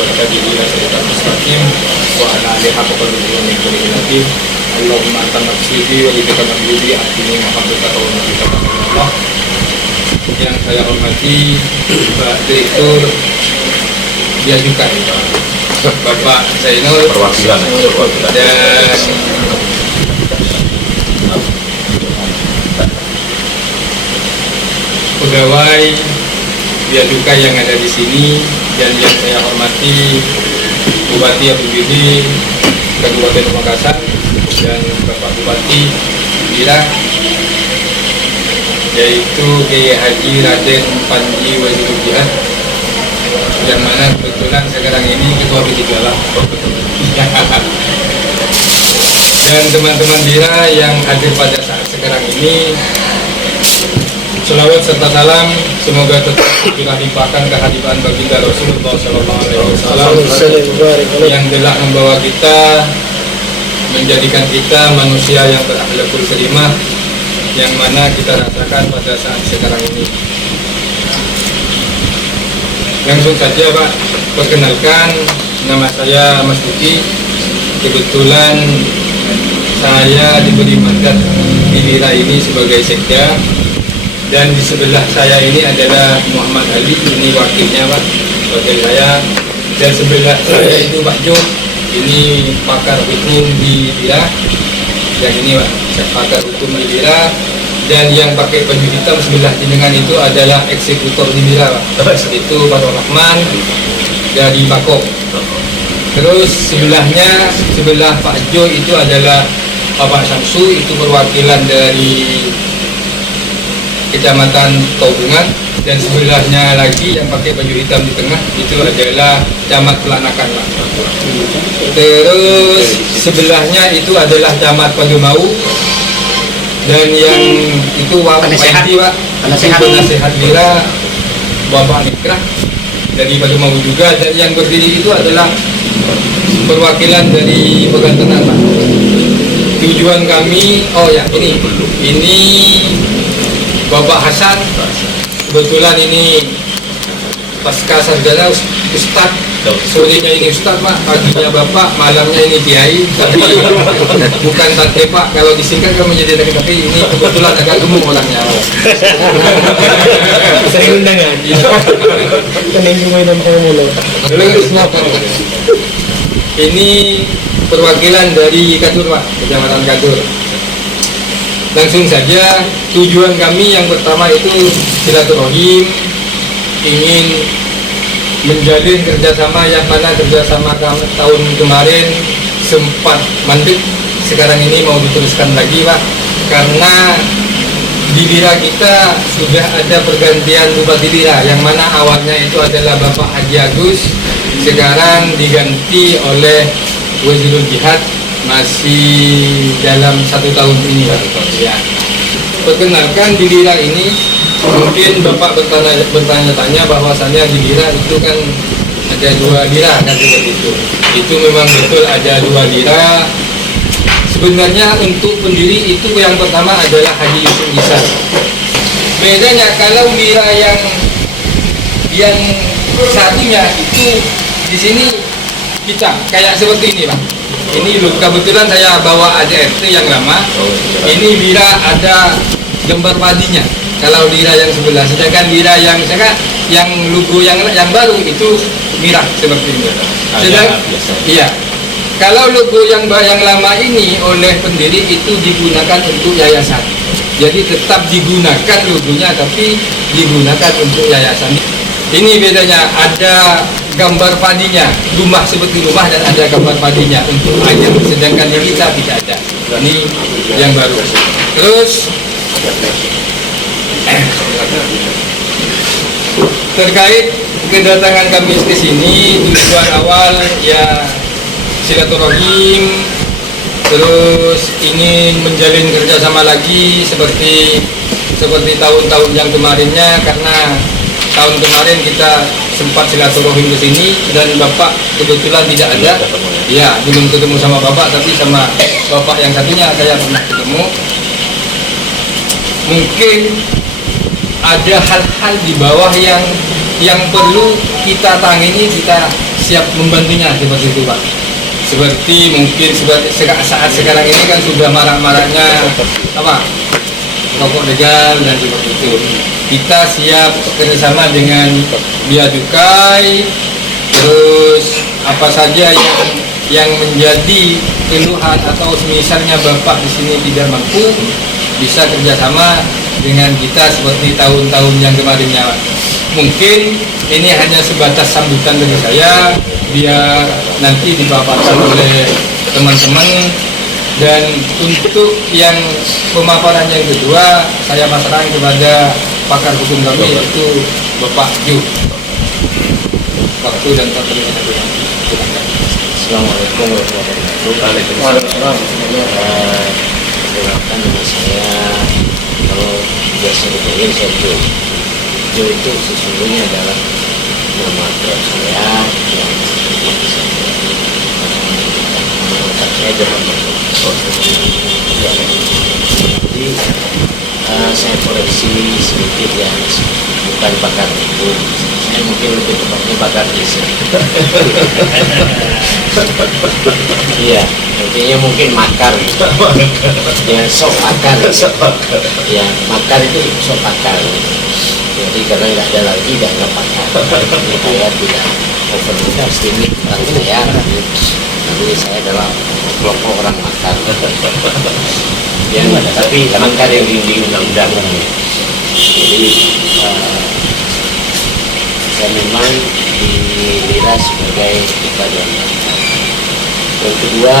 berkah diri dan siratan mustaqim wa ala alihi haqqa qadrihi min kulli ilatin Allahumma anta maksudi wa bika maksudi akhini mahabbata wa nabika Allah. Yang saya hormati Pak Direktur Bea Cukai Bapak Zainul perwakilan dan pegawai Bea Cukai yang ada di sini, dan yang saya hormati Bupati APBD Kabupaten Pamekasan dan Bapak Bupati Bira, yaitu Kiai Haji Raden Panji Wazirul Jihad, yang mana kebetulan sekarang ini Ketua P3 lah. Dan teman-teman Bira yang hadir pada saat sekarang ini, selawat serta salam semoga tetap kita limpahkan kehadiran baginda Rasulullah SAW yang telah membawa kita, menjadikan kita manusia yang berakhlakul karimah, yang mana kita rasakan pada saat sekarang ini. Langsung saja Pak, perkenalkan, nama saya Mas Budi. Kebetulan saya diberi mandat di Bira ini sebagai sekda, dan di sebelah saya ini adalah Muhammad Ali, ini wakilnya Pak, wakil saya, dan sebelah saya itu Pak Jo, ini pakar hukum di Bira, yang ini Pak, pakar hukum di Bira, dan yang pakai baju hitam sebelah jenengan itu adalah eksekutor di Bira Pak, itu Pak Rahman dari Bako. Terus sebelahnya, sebelah Pak Jo itu adalah Bapak Samsu, itu perwakilan dari Kecamatan Taubungan, dan sebelahnya lagi yang pakai baju hitam di tengah itu adalah Camat Pelanakan Pak. Terus sebelahnya itu adalah Camat Padumau, dan yang itu Penasehat Pak, penasehat Bira Bapak Nikrah dari Padumau juga, dan yang berdiri itu adalah perwakilan dari Pegantengan Pak. Tujuan kami, ini Bapak Hasan, kebetulan ini pasca sarjana Ustadz, sorenya ini Ustadz Pak, paginya Bapak, malamnya ini Kiai, tapi bukan tante Pak, kalau disingkat kan menjadi tante, tapi ini kebetulan agak gemuk orangnya. Sering undangan. Ini perwakilan dari Kadur Pak, Kecamatan Kadur. Langsung saja, tujuan kami yang pertama itu silaturahim, ingin menjalin kerjasama, yang mana kerjasama tahun kemarin sempat mandek, sekarang ini mau diteruskan lagi Pak, karena di Bira kita sudah ada pergantian Bupati Bira, yang mana awalnya itu adalah Bapak Haji Agus, sekarang diganti oleh Wazirul Jihad, masih dalam 1 tahun ini Pak. Ya. Perkenalkan, di Bira ini mungkin Bapak bertanya-tanya bahwasannya di Bira itu kan ada 2 Bira kan seperti itu. Itu memang betul ada 2 Bira. Sebenarnya untuk pendiri itu yang pertama adalah Haji Yusuf Isa. Bedanya kalau Bira yang satunya itu di sini kita kayak seperti ini Pak. Ini kebetulan saya bawa ADRT yang lama. Ini Bira ada gambar padinya. Kalau Bira yang sebelah, sedangkan Bira yang sekarang, yang logo yang baru itu merah seperti ini. Iya. Kalau logo yang lama ini oleh pendiri itu digunakan untuk yayasan. Jadi tetap digunakan logonya, tapi digunakan untuk yayasan. Ini bedanya, ada gambar padinya, rumah seperti rumah, dan ada gambar padinya untuk ayam, sedangkan yang kita tidak ada. Ini yang baru. Terus terkait kedatangan kami ke sini, tujuan awal ya silaturahim, terus ingin menjalin kerjasama lagi seperti tahun-tahun yang kemarinnya, karena tahun kemarin kita sempat silaturahim ke sini dan Bapak kebetulan tidak ada. Ya, belum ketemu sama Bapak, tapi sama Bapak yang satunya saya pernah ketemu. Mungkin ada hal-hal di bawah yang perlu kita tangani, kita siap membantunya seperti itu Pak. Seperti mungkin saat sekarang ini kan sudah marak-maraknya apa rokok legal dan seperti itu. Kita siap kerjasama dengan Bea Cukai, terus apa saja yang menjadi keluhan atau misalnya Bapak di sini tidak mampu, bisa kerjasama dengan kita seperti tahun-tahun yang kemarinnya. Mungkin ini hanya sebatas sambutan dari saya, biar nanti dipaparkan oleh teman-teman. Dan untuk yang pemaparan yang kedua, saya pasrahkan kepada pakar hukum kami, yaitu Bapak Ju. Waktu dan tempat silakan. Assalamualaikum warahmatullahi wabarakatuh. Perkenalkan nama saya, kalau biasa dipanggil saya Jo. Jo itu sesungguhnya adalah nama keluarga saya yang saya Johan. Jadi saya koreksi sedikit ya, bukan pakar hukum. Saya mungkin lebih tepatnya bakar desa. Iya, intinya mungkin makar gitu. Ya, sok akar. Ya, makar itu sok akar. Jadi karena nggak ada lagi, nggak pakar. Jadi saya tidak overestimate tentang saya. Jadi saya adalah kelompok orang makar. Ya, tapi makar yang di undang-undang. Jadi saya memang dilihat sebagai kepada. Yang kedua,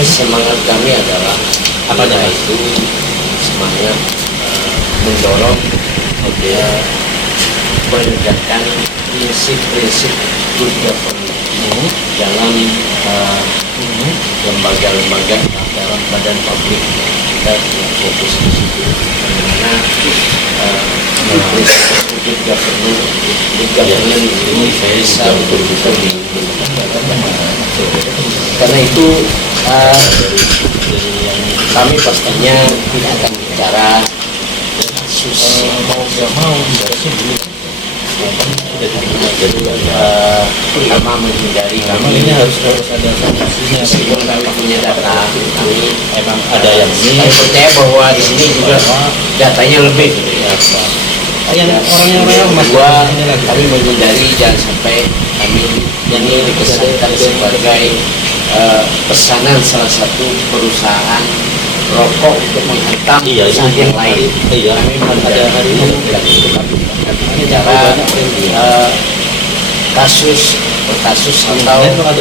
semangat kami adalah apa itu semangat mendorong menegakkan prinsip-prinsip good governance dalam lembaga-lembaga, dalam badan publik. Kita fokus di situ, bagaimana good governance ini bisa betul-betul karena itu kami pastinya tidak akan bicara kasus pertama menghindari kami ini harus ada sanksinya. Meskipun kami punya data, kami emang ada yang ini. Saya percaya bahwa di sini juga datanya lebih gitu ya. Kedua, kami menghindari jangan sampai kami ini dikesankan sebagai pesanan salah satu perusahaan rokok untuk menghantam perusahaan yang lain. Kami ada hari ini bicara kasus atau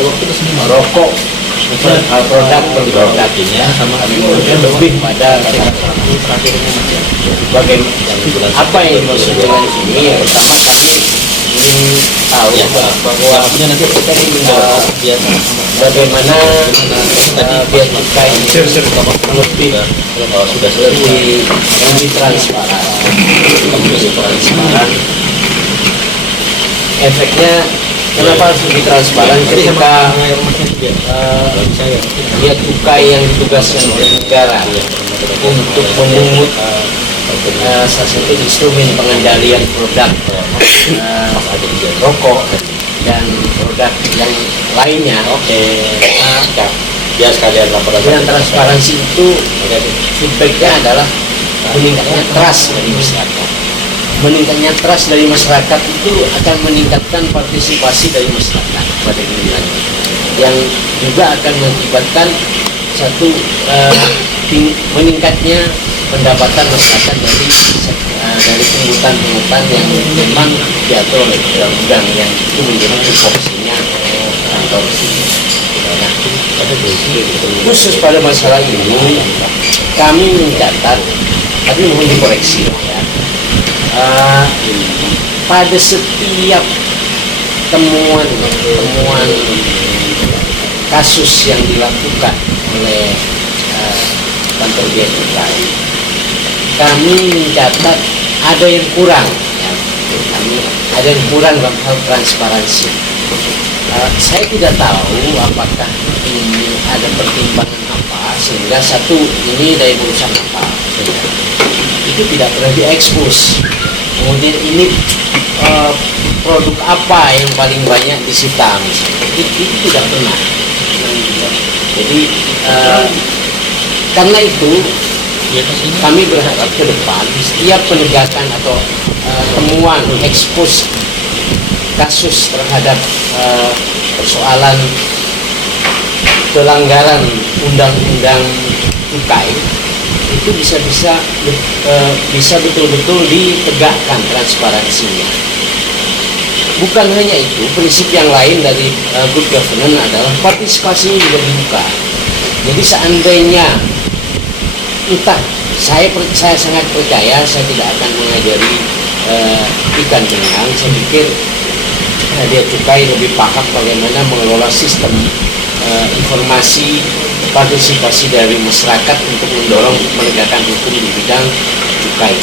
rokok produk per produk kami lebih pada bagaimana apa yang dimaksud dengan ini. Yang pertama kami ingin tahu bahwa bagaimana Bea Cukai lebih transparan. Efeknya kenapa harus lebih transparan ketika Bea Cukai yang ditugaskan oleh negara untuk memungut salah satu instrumen pengendalian produk rokok dan produk yang lainnya. Ya sekalian laporan. Dengan transparansi itu feedbacknya adalah meningkatnya trust dari masyarakat. Meningkatnya trust dari masyarakat itu akan meningkatkan partisipasi dari masyarakat pada dirinya, yang juga akan mengakibatkan satu meningkatnya pendapatan masyarakat dari pungutan yang memang diatur oleh undang-undang yang itu menjadi tupoksinya kantor sini. Nah, khusus pada masalah ini kami mencatat, tapi mohon dikoreksi ya. Pada setiap temuan kasus yang dilakukan oleh kantor Bea Cukai, kami mencatat ada yang kurang ya. Ada yang kurang dalam hal transparansi. Saya tidak tahu apakah ini ada pertimbangan apa sehingga satu ini dari perusahaan apa itu tidak pernah diekspos. Kemudian ini produk apa yang paling banyak disita misalnya. Itu tidak pernah. Jadi karena itu kami berharap ke depan setiap penegakan atau temuan ekspos kasus terhadap persoalan pelanggaran undang-undang cukai itu bisa betul-betul ditegakkan transparansinya. Bukan hanya itu, prinsip yang lain dari good governance adalah partisipasi juga dibuka. Jadi seandainya entah, saya sangat percaya, saya tidak akan mengajari ikan kenyang. Saya pikir dia cukai lebih paham bagaimana mengelola sistem informasi partisipasi dari masyarakat untuk mendorong penegakan hukum di bidang cukai.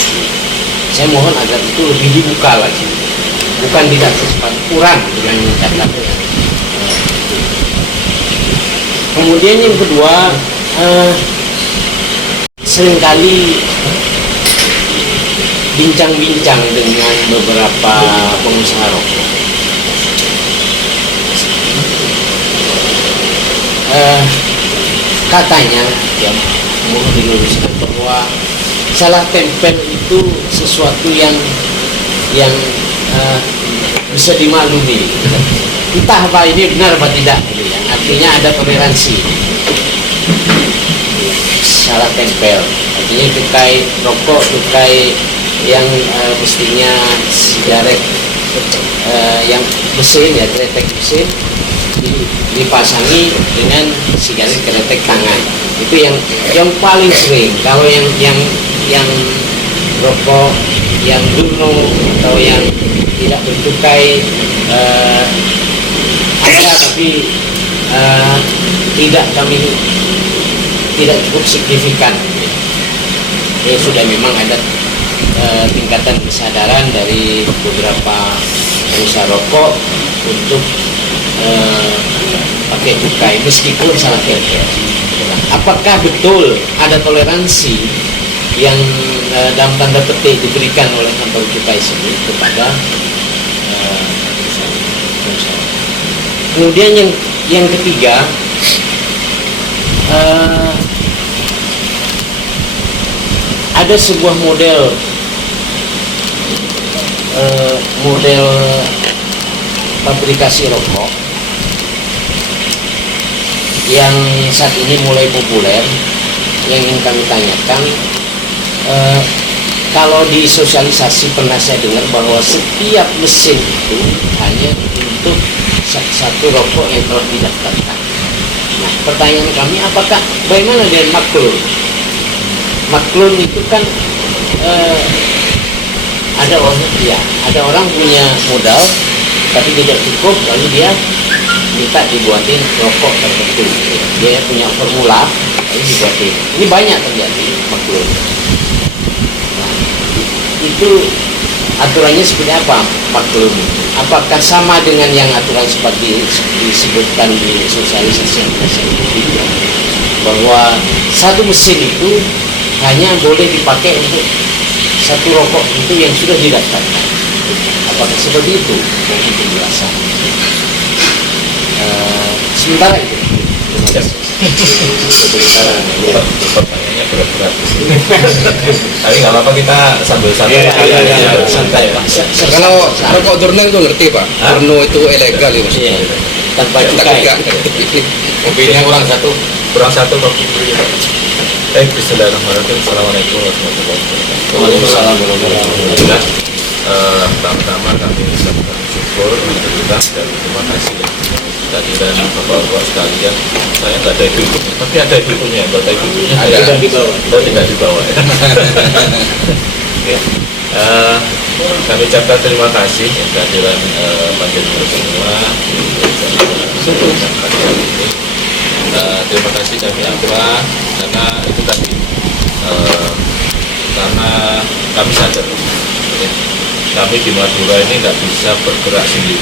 Saya mohon agar itu lebih dibuka lagi, bukan tidak sempat kurang dengan catatan. Kemudian yang kedua, seringkali bincang-bincang dengan beberapa pengusaha rokok. Katanya, ya mohon diluruskan bahwa salah tempel itu sesuatu yang bisa dimaklumi. Entah apa ini benar apa tidak, gitu ya. Artinya ada toleransi. Salah tempel, artinya cukai rokok, cukai yang mestinya sigaret yang mesin ya, kretek mesin dipasangi dengan sigaret kretek tangan. Itu yang paling sering. Kalau yang rokok yang duno atau yang tidak bercukai ada, tapi tidak cukup signifikan. Ya sudah memang ada tingkatan kesadaran dari beberapa pengusaha rokok untuk pakai cukai meskipun salah tempel. Apakah betul ada toleransi yang dalam tanda petik diberikan oleh kantor cukai sendiri kepada kemudian yang ketiga, ada sebuah model fabrikasi rokok yang saat ini mulai populer, yang ingin kami tanyakan. Kalau di sosialisasi pernah saya dengar bahwa setiap mesin itu hanya untuk satu rokok yang telah didaftarkan. Nah, pertanyaan kami, apakah bagaimana dengan maklun? Maklun itu kan ada orang punya modal tapi tidak cukup, lalu dia minta dibuatin rokok tertentu. Dia punya formula, lalu dibuatin. Ini banyak terjadi maklun. Nah, itu aturannya seperti apa maklun? Apakah sama dengan yang aturan seperti disebutkan di sosialisasi yang saya ikuti, bahwa satu mesin itu hanya boleh dipakai untuk satu rokok itu yang sudah didaftarkan? Apakah seperti itu? Mohon penjelasan. Sementara itu. Pertanyaannya berat-berat. Tapi nggak apa-apa, kita sambil-sambil santai. Kalau rokok Durno itu ngerti Pak? Durno itu ilegal ya Mas? Iya, tanpa cukai. Mobilnya kurang satu kopi dulu ya. Bismillahirrahmanirrahim. Assalamualaikum warahmatullahi wabarakatuh. Waalaikumsalam warahmatullahi wabarakatuh. Pertama kami ucapkan syukur alhamdulillah dan terima kasih kehadiran bapak-bapak sekalian. Saya nggak ada ibu-ibunya, tapi ada ibu-ibunya. Kalau ada ibu-ibunya Tidak dibawa. tidak dibawa ya. Oke. Kami ucapkan terima kasih kehadiran panjenengan semua. Terima kasih kami karena itu tadi, karena kami sadar ya, kami di Madura ini nggak bisa bergerak sendiri.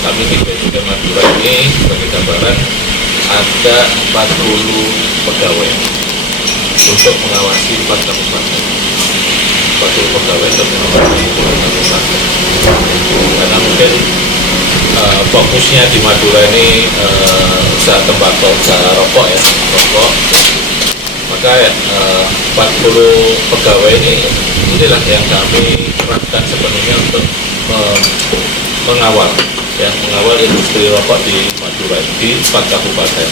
Kami di BPD Madura ini sebagai gambaran ada 40 pegawai untuk mengawasi 4 kabupaten. 40 pegawai untuk mengawasi 4 kabupaten. karena mungkin fokusnya di Madura ini usaha tembakau, usaha rokok ya, rokok. Maka 40 pegawai inilah yang kami kerahkan sepenuhnya untuk mengawal industri rokok di Madura di 4 kabupaten.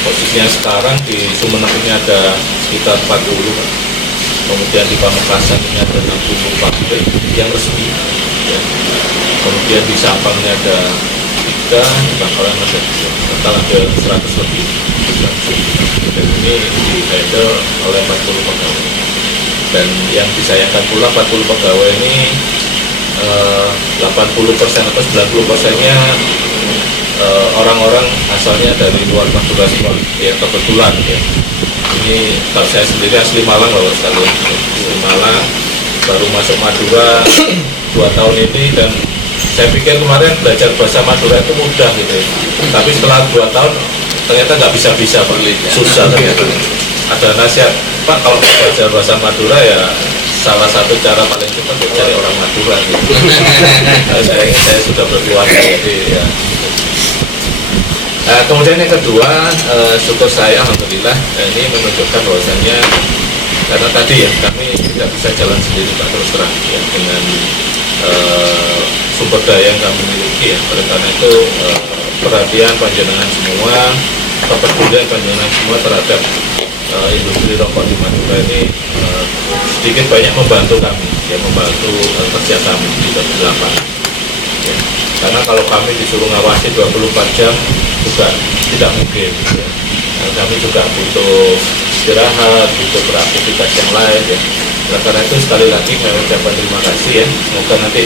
Posisinya sekarang di Sumeneb ini ada sekitar 40, kemudian di Pamekasan ini ada 60 pabrik yang resmi, ya. Kemudian di Sampang ini ada 3, di Bangkalan ada 2, total ada 100 lebih. Dan ini di-handle oleh 40 pegawai. Dan yang disayangkan pula 40 pegawai ini 80% atau 90%-nya orang-orang asalnya dari luar Madura semua, ya kebetulan ya. Ini kalau saya sendiri asli Malang loh sekali, asli Malang, baru masuk Madura 2 tahun ini, dan saya pikir kemarin belajar bahasa Madura itu mudah gitu ya. Tapi setelah 2 tahun ternyata nggak bisa Pak, susah ternyata. Ada nasihat, Pak, kalau belajar bahasa Madura ya salah satu cara paling cepat ya cari orang Madura gitu. saya sudah berkeluarga jadi ya. Kemudian yang kedua, syukur saya alhamdulillah ini menunjukkan bahwasannya, karena tadi ya kami tidak bisa jalan sendiri Pak, terus terang ya, dengan sumber daya yang kami miliki ya. Oleh karena itu perhatian panjenengan semua, kepedulian panjenengan semua terhadap industri rokok di Madura ini sedikit banyak membantu kami ya, membantu kerja kami di lapangan ya. Karena kalau kami disuruh ngawasi 24 jam juga tidak mungkin ya. Kami juga butuh istirahat, butuh beraktivitas yang lain ya. Karena itu sekali lagi saya ucapkan terima kasih ya. Semoga nanti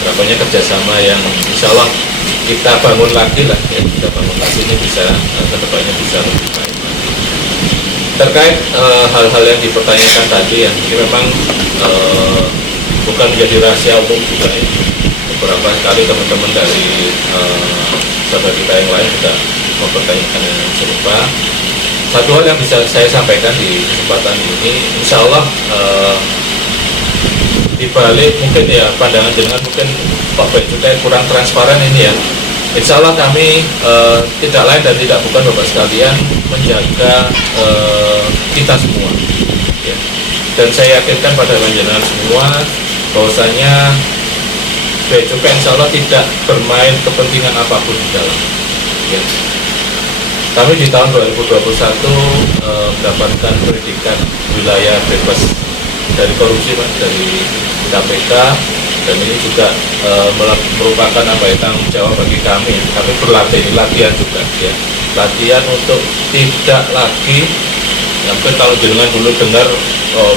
harapannya kerjasama yang insya Allah kita bangun lagi lah ya, kita bangun lagi ini bisa kedepannya bisa lebih baik. Terkait hal-hal yang dipertanyakan tadi ya, ini memang bukan menjadi rahasia umum juga ya. Beberapa kali teman-teman dari sahabat kita yang lain juga mempertanyakan yang serupa. Satu hal yang bisa saya sampaikan di kesempatan ini, insya Allah dibalik mungkin ya pandangan jenengan mungkin Pak Bea Cukai kurang transparan ini ya. Insya Allah kami tidak lain dan tidak bukan Bapak sekalian menjaga kita semua ya. Dan saya yakinkan pada panjenengan semua bahwasanya Bea Cukai insya Allah tidak bermain kepentingan apapun di dalam ya. Kami di tahun 2021 mendapatkan predikat wilayah bebas dari korupsi Pak, dari KPK, dan ini juga merupakan tanggung jawab bagi kami. Kami berlatih, latihan juga ya, latihan untuk tidak lagi ya, mungkin kalau jenengan dulu dengar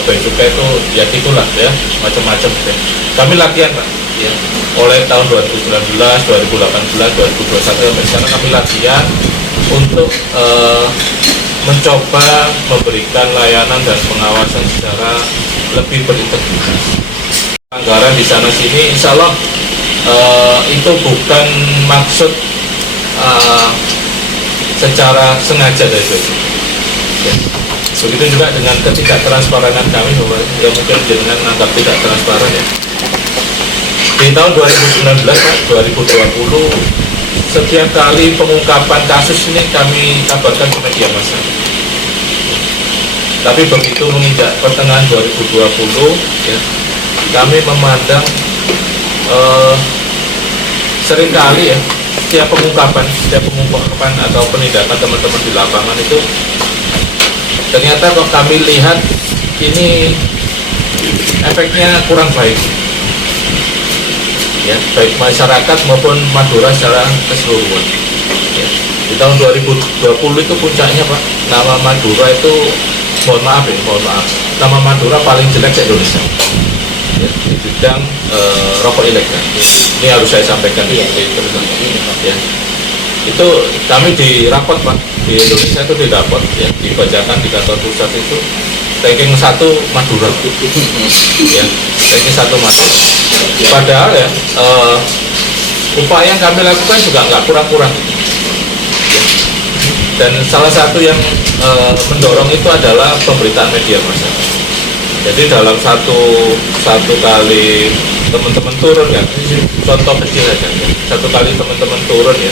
Bea Cukai itu ya gitulah ya, macam-macam ya. Kami latihan Pak ya, oleh tahun 2019, 2018, 2021 sampai sekarang kami latihan untuk mencoba memberikan layanan dan pengawasan secara lebih berintegritas. Anggaran di sana sini, insya Allah itu bukan maksud secara sengaja dari itu. Ya. Begitu juga dengan ketidaktransparan kami, yang mungkin dengan anggap tidak transparan ya. Di tahun 2019, 2020, setiap kali pengungkapan kasus ini kami kabarkan ke media massa. Tapi begitu menginjak pertengahan 2020, ya, kami memandang seringkali ya setiap pengungkapan atau penindakan teman-teman di lapangan itu ternyata kok kami lihat ini efeknya kurang baik. Ya, baik masyarakat maupun Madura secara keseluruhan. Ya. Di tahun 2020 itu puncaknya Pak, nama Madura itu mohon maaf, nama Madura paling jelek di Indonesia ya, di bidang rokok ilegal. Ini harus saya sampaikan ya. Itu kami di rapot Pak, di Indonesia itu di rapot ya, dibacakan di kantor pusat itu ranking 1 Madura ya, ranking 1 Madura. Padahal ya upaya yang kami lakukan juga nggak kurang-kurang ya. Dan salah satu yang mendorong itu adalah pemberitaan media massa. Jadi dalam satu kali teman-teman turun ya, ini contoh kecil aja ya. Satu kali teman-teman turun ya,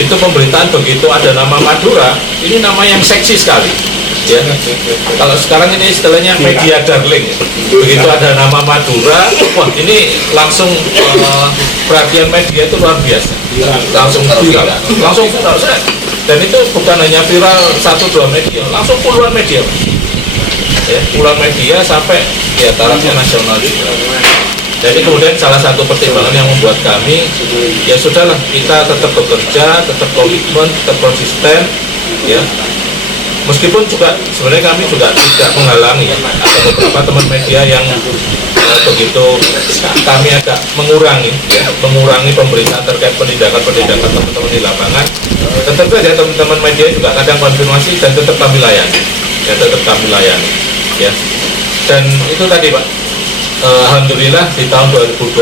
itu pemberitaan begitu ada nama Madura, ini nama yang seksi sekali ya. Kalau sekarang ini istilahnya media darling ya. Begitu ada nama Madura, wah ini langsung perhatian media itu luar biasa, langsung viral, dan itu bukan hanya viral 1-2 media, langsung puluhan media ya, puluhan media sampai ya tarafnya nasional juga. Jadi kemudian salah satu pertimbangan yang membuat kami, ya sudahlah kita tetap bekerja, tetap komitmen, tetap konsisten, ya. Meskipun juga sebenarnya kami juga tidak menghalangi, ada beberapa teman media yang begitu kami agak mengurangi pemberitaan terkait penindakan teman-teman di lapangan. Tetap saja teman-teman media juga kadang konfirmasi dan tetap kami layani, ya. Dan itu tadi Pak. Alhamdulillah di tahun 2021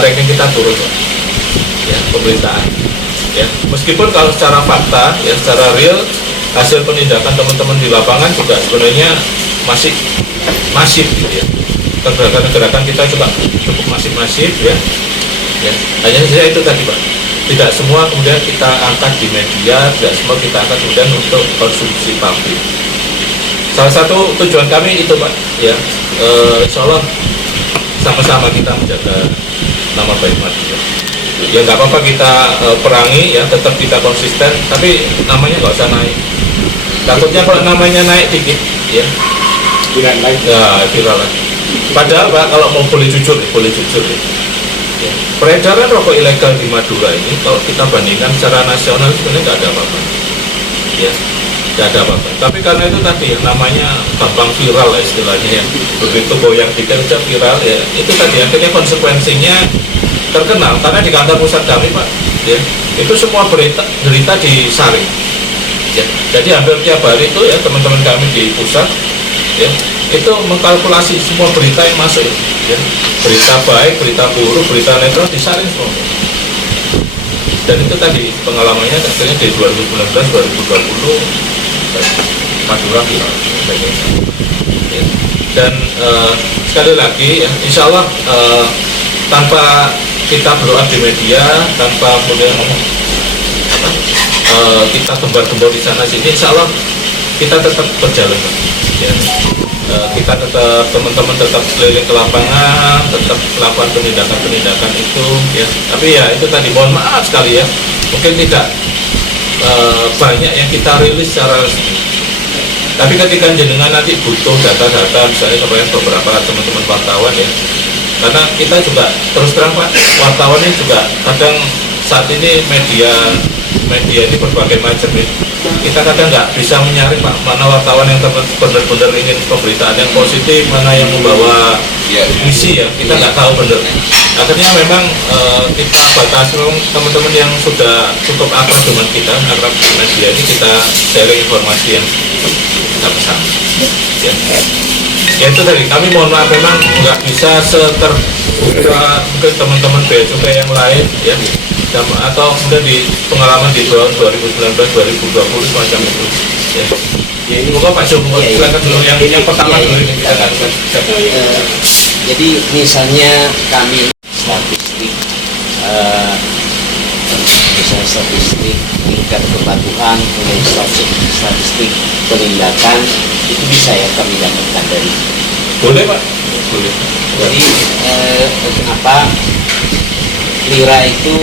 ranking kita turun ya, pemberitaan ya. Meskipun kalau secara fakta ya, secara real hasil penindakan teman-teman di lapangan juga sebenarnya masih masif gitu ya. Gerakan-gerakan kita juga cukup masif ya. Hanya saja itu tadi Pak, tidak semua kemudian kita angkat di media, tidak semua kita angkat kemudian untuk konsumsi publik. Salah satu tujuan kami itu Pak, ya, insya Allah sama-sama kita menjaga nama baik Madura. Ya nggak apa-apa kita perangi, ya tetap kita konsisten, tapi namanya nggak usah naik. Takutnya kalau namanya naik dikit, ya viral lagi. Ya viral lagi. Padahal Pak, kalau mau boleh jujur ya. Ya. Peredaran rokok ilegal di Madura ini, kalau kita bandingkan secara nasional sebenarnya nggak ada apa-apa. Ya. Tidak ada apa-apa, tapi karena itu tadi yang namanya gampang viral lah istilahnya ya, begitu goyang dikit udah viral ya, itu tadi akhirnya konsekuensinya terkenal. Karena di kantor pusat kami Pak ya, itu semua berita disaring ya. Jadi hampir tiap hari itu ya teman-teman kami di pusat ya, itu mengkalkulasi semua berita yang masuk ya, berita baik, berita buruk, berita netral disaring semua. Dan itu tadi pengalamannya akhirnya di 2019-2020 Madura viral. Dan sekali lagi ya, insya Allah tanpa kita berdoa di media, tanpa kemudian kita gembar-gembor di sana sini, insya Allah kita tetap berjalan ya. Kita tetap, teman-teman tetap keliling ke lapangan, tetap melakukan penindakan itu ya. Tapi ya itu tadi, mohon maaf sekali ya, mungkin tidak banyak yang kita rilis secara resmi. Tapi ketika jenengan nanti butuh data-data, misalnya kepada beberapa teman-teman wartawan ya, karena kita juga terus terang Pak, wartawan ini juga kadang saat ini media ini berbagai macam ya. Kita kadang nggak bisa menyaring Pak, mana wartawan yang benar-benar ingin pemberitaan yang positif, mana yang membawa misi ya, kita nggak tahu benar. Akhirnya memang kita batasi teman-teman yang sudah cukup akrab dengan kita, akrab dengan media ini, kita sharing informasi yang kita pesan ya. Ya itu tadi, kami mohon maaf memang nggak bisa seterbuka mungkin teman-teman bea cukai yang lain ya, atau kemudian di pengalaman di tahun 2019-2020 semacam itu ya. Ya ini moga Pak Joko silakan dulu yang pertama dulu ini kita lakukan. Jadi misalnya kami statistik misalnya statistik tingkat kepatuhan, kemudian statistik penindakan, itu bisa ya kami dapatkan dari. Boleh Pak, boleh. Jadi kenapa Lira itu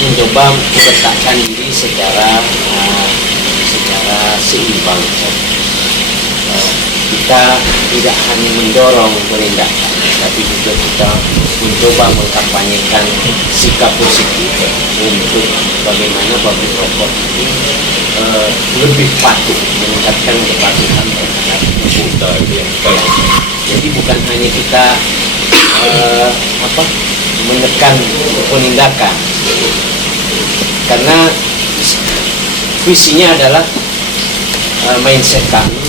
mencoba meletakkan diri secara seimbang. Kita tidak hanya mendorong penindakan, tapi juga kita mencoba mengkampanyekan sikap positif untuk bagaimana pabrik rokok ini lebih patuh, meningkatkan kepatuhan terhadap hukum. Jadi bukan hanya kita menekan penindakan, karena visinya adalah mindset kami,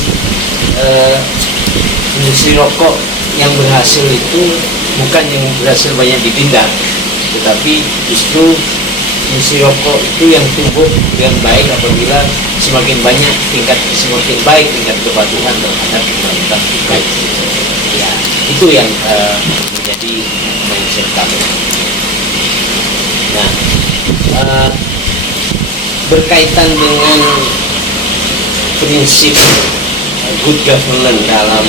industri rokok yang berhasil itu bukan yang berhasil banyak ditindak, tetapi justru industri rokok itu yang tumbuh dengan baik apabila semakin baik tingkat kepatuhan terhadap undang-undang ya. Itu yang menjadi mindset kami. Nah, berkaitan dengan prinsip good governance dalam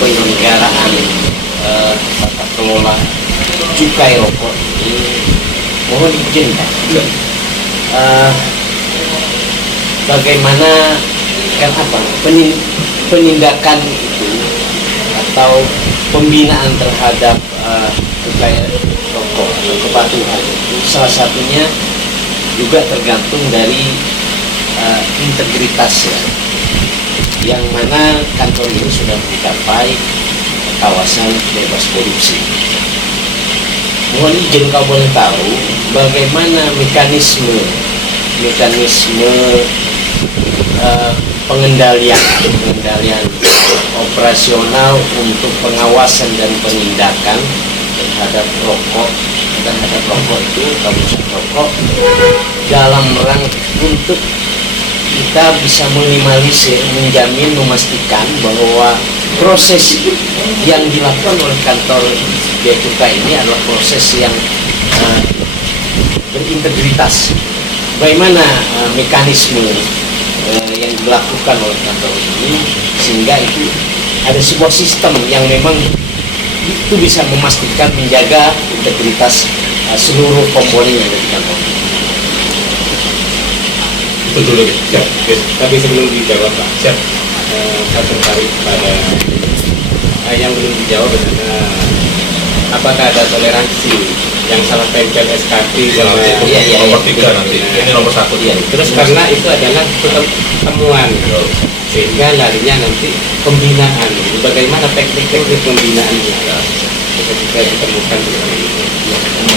penyelenggaraan tata kelola cukai rokok ini, mohon izin Pak, bagaimana penindakan itu atau pembinaan terhadap cukai rokok atau kepatuhan itu salah satunya juga tergantung dari integritas ya, yang mana kantor ini sudah mencapai kawasan bebas korupsi. Mohon izin kau boleh tahu bagaimana mekanisme pengendalian operasional untuk pengawasan dan penindakan terhadap rokok itu kawasan rokok dalam rangka untuk kita bisa minimalisir, menjamin, memastikan bahwa proses yang dilakukan oleh kantor Bea Cukai ini adalah proses yang berintegritas. Bagaimana mekanisme yang dilakukan oleh kantor ini sehingga itu ada sebuah sistem yang memang itu bisa memastikan menjaga integritas seluruh komponen yang ada di kantor. Betul, siap. Tapi sebelum dijawab Pak, saya tertarik pada yang belum dijawab adalah apakah ada toleransi yang salah tempel SKP sama Nomor 3 nanti, ini nomor 1. terus karena itu adalah temuan sehingga larinya nanti pembinaan. Bagaimana teknik-teknik pembinaannya ketika ditemukan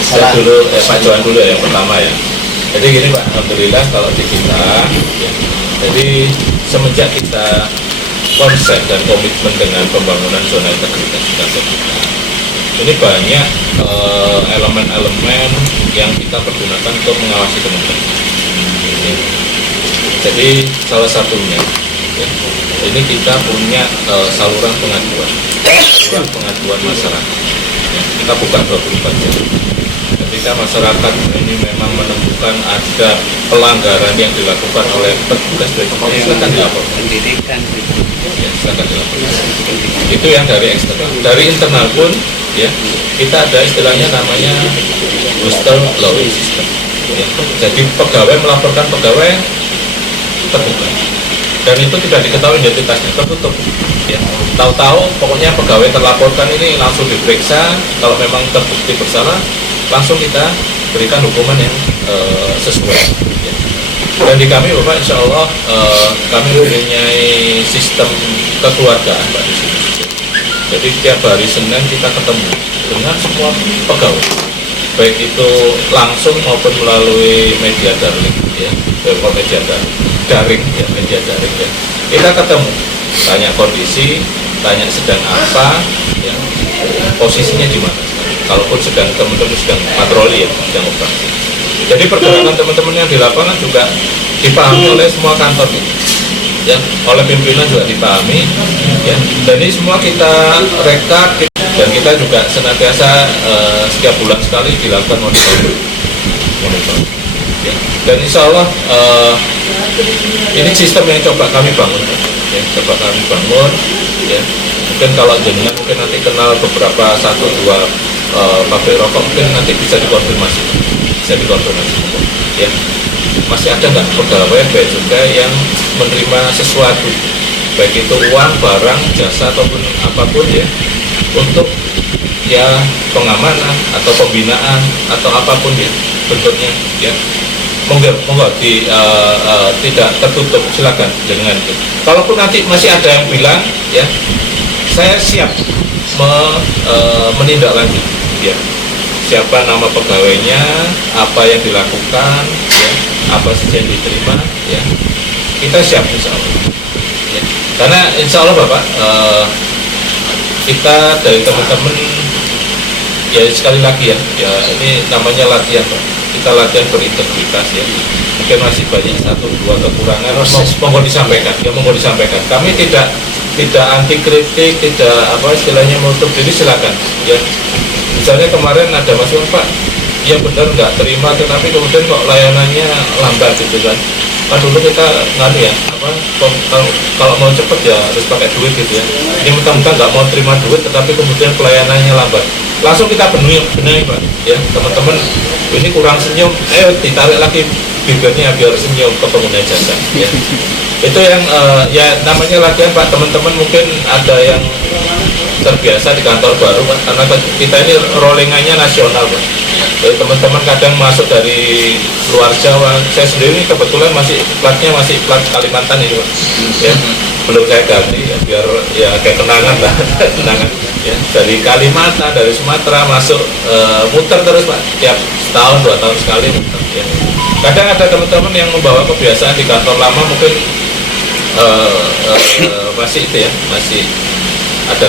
Saya dulu, Pak Johan dulu yang pertama ya. Jadi gini Pak, alhamdulillah kalau di kita ya, jadi semenjak kita konsep dan komitmen dengan pembangunan zona integritas di kantor kita, ini banyak elemen-elemen yang kita pergunakan untuk mengawasi teman-teman. Jadi salah satunya ya, ini kita punya saluran pengaduan masyarakat ya, kita buka 24 jam. Ketika masyarakat ini memang menemukan ada pelanggaran yang dilakukan oleh petugas dari Polri, silakan dilaporkan. pendidikan Ya, silakan dilaporkan. Itu yang dari eksternal. Dari internal pun ya, kita ada istilahnya namanya whistleblower system. Ya. Jadi pegawai melaporkan pegawai terbuka. Dan itu tidak diketahui identitasnya, tertutup. Ya. Tahu-tahu pokoknya pegawai terlaporkan ini langsung diperiksa, kalau memang terbukti bersalah langsung kita berikan hukuman yang sesuai. Ya. Dan di kami Bapak insya Allah kami mempunyai sistem kekeluargaan Pak di sini. Jadi tiap hari Senin kita ketemu dengan semua pegawai, baik itu langsung maupun melalui media daring ya, media daring ya. Kita ketemu, tanya kondisi, tanya sedang apa, ya, posisinya di mana. Kalaupun sedang teman-teman sedang patroli ya, sedang operasi. Jadi pergerakan teman-teman yang di lapangan juga dipahami oleh semua kantor ini. Ya, oleh pimpinan juga dipahami ya. Dan ini semua kita rekap dan kita juga senantiasa setiap bulan sekali dilakukan monitoring. Ya. Dan insya Allah ini sistem yang coba kami bangun ya, ya. Mungkin kalau jenengan mungkin nanti kenal beberapa 1-2 pabrik rokok, mungkin nanti bisa dikonfirmasi ya. Masih ada nggak pegawai bea cukai yang menerima sesuatu, baik itu uang, barang, jasa ataupun apapun ya, untuk ya pengamanan atau pembinaan atau apapun ya bentuknya ya. Monggo tidak tertutup, silakan dengan itu. Kalaupun nanti masih ada yang bilang ya, saya siap menindaklanjuti ya, siapa nama pegawainya, apa yang dilakukan ya, apa saja yang diterima ya, kita siap insya Allah ya. Karena insya Allah Bapak kita dari teman-teman ya, sekali lagi ya, ini namanya latihan Pak, kita latihan berintegritas ya. Mungkin masih banyak 1-2 kekurangan, monggo disampaikan. Kami tidak tidak anti kritik, tidak apa istilahnya menutup diri, silakan ya. Misalnya kemarin ada masukan, Pak, ya benar nggak terima, tetapi kemudian kok layanannya lambat gitu kan. Kan dulu kita nganu ya, apa kalau mau cepet ya harus pakai duit gitu ya. Ini mentang-mentang nggak mau terima duit, tetapi kemudian pelayanannya lambat. Langsung kita benahi Pak, ya teman-teman, ini kurang senyum, ditarik lagi bibirnya biar senyum ke pengguna jasa. Ya. Itu yang ya namanya latihan Pak. Teman-teman mungkin ada yang terbiasa di kantor baru Pak, karena kita ini rollingannya nasional Pak. Jadi teman-teman kadang masuk dari luar Jawa. Saya sendiri kebetulan platnya masih plat Kalimantan ini Pak. Ya, belum saya ganti ya, biar ya kayak kenangan lah, kenangan ya, dari Kalimantan, dari Sumatera masuk muter terus Pak, tiap setahun 2 tahun sekali muter, ya. Kadang ada teman-teman yang membawa kebiasaan di kantor lama mungkin masih itu ya, masih ada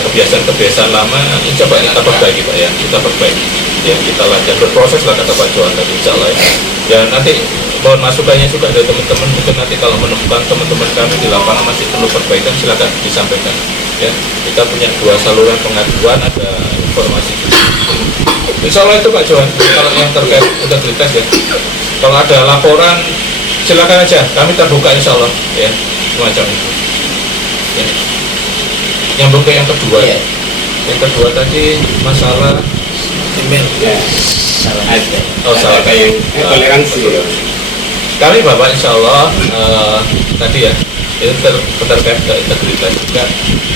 kebiasaan lama, ini coba kita perbaiki Pak ya, kita perbaiki ya, kita latihan berproses lah kata Pak Johan tadi, insya Allah ya. Ya nanti mohon masukannya juga dari teman-teman, mungkin nanti kalau menemukan teman-teman kami di lapangan masih perlu perbaikan, silakan disampaikan ya. Kita punya 2 saluran pengaduan, ada informasi juga. Insya Allah itu Pak Johan, kalau yang terkait integritas ya, kalau ada laporan silakan aja, kami terbuka insya Allah ya, semacam itu ya. Nyambung ke yang kedua ya. Yang kedua tadi masalah email Ya, salah ada. salah Ada yang toleransi. kami Bapak insya Allah tadi ya, itu terkait ke integritas juga,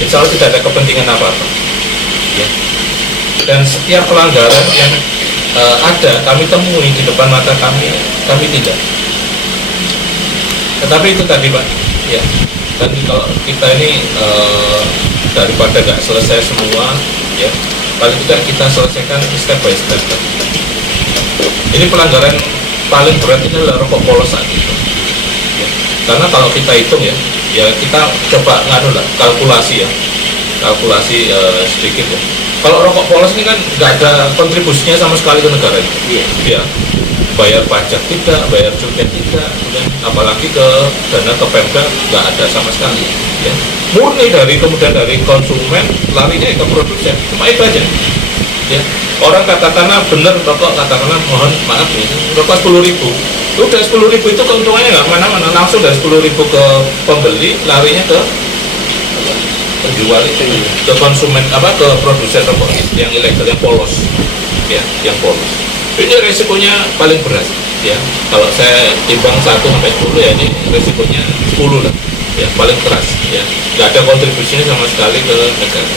insya Allah tidak ada kepentingan apa-apa ya. Dan setiap pelanggaran yang ada kami temui di depan mata kami tidak. Tetapi itu tadi Pak ya, dan kalau kita ini daripada nggak selesai semua ya, paling tidak kita selesaikan step by step Pak. Ini pelanggaran paling berat ini adalah rokok polos saat itu ya. Karena kalau kita hitung ya kita coba nganu lah, kalkulasi sedikit ya. Kalau rokok polos ini kan nggak ada kontribusinya sama sekali ke negara ini ya, bayar pajak tidak, bayar cukai tidak, kemudian apalagi ke dana ke Pemda nggak ada sama sekali ya. Murni kemudian dari konsumen larinya ke produsen, cuma itu aja ya. Orang katakanlah benar rokok, katakanlah mohon maaf nih, rokok 10.000, udah 10.000 itu keuntungannya nggak mana-mana, langsung dari 10.000 ke pembeli larinya ke penjual itu, ke konsumen ke produsen rokok yang ilegal, yang polos ya, yang polos. Ini resikonya paling berat ya. Kalau saya timbang 1 sampai 10 ya, ini resikonya 10 lah ya, paling keras ya. Nggak ada kontribusinya sama sekali ke negara.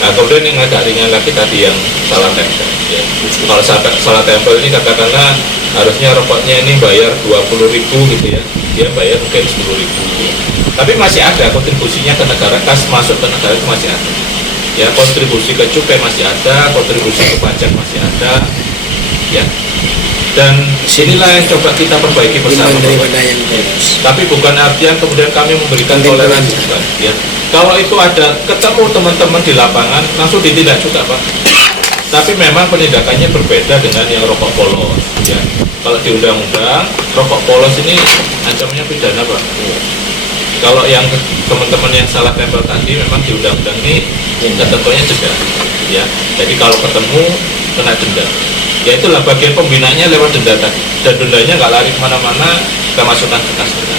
Nah kemudian yang agak ringan lagi tadi yang salah tempel ya. Kalau salah tempel ini katakanlah harusnya rokoknya ini bayar 20.000 gitu ya, dia bayar mungkin 10.000 ya. Tapi masih ada kontribusinya ke negara, kas masuk ke negara itu masih ada ya, kontribusi ke cukai masih ada, kontribusi ke pajak masih ada ya. Dan sinilah yang coba kita perbaiki bersama daripada yang polos. tapi bukan artian kemudian kami memberikan toleransi bukan ya. Kalau itu ada ketemu teman-teman di lapangan langsung ditindak juga Pak, tapi memang penindakannya berbeda dengan yang rokok polos ya. Kalau di undang-undang rokok polos ini ancamannya pidana Pak. Kalau yang teman-teman yang salah tempel tadi memang di undang-undang ini ketentuannya denda ya. Jadi kalau ketemu kena denda ya, itulah bagian pembinaannya lewat denda tadi, dan dendanya nggak lari kemana-mana, kita masukkan ke kas denda.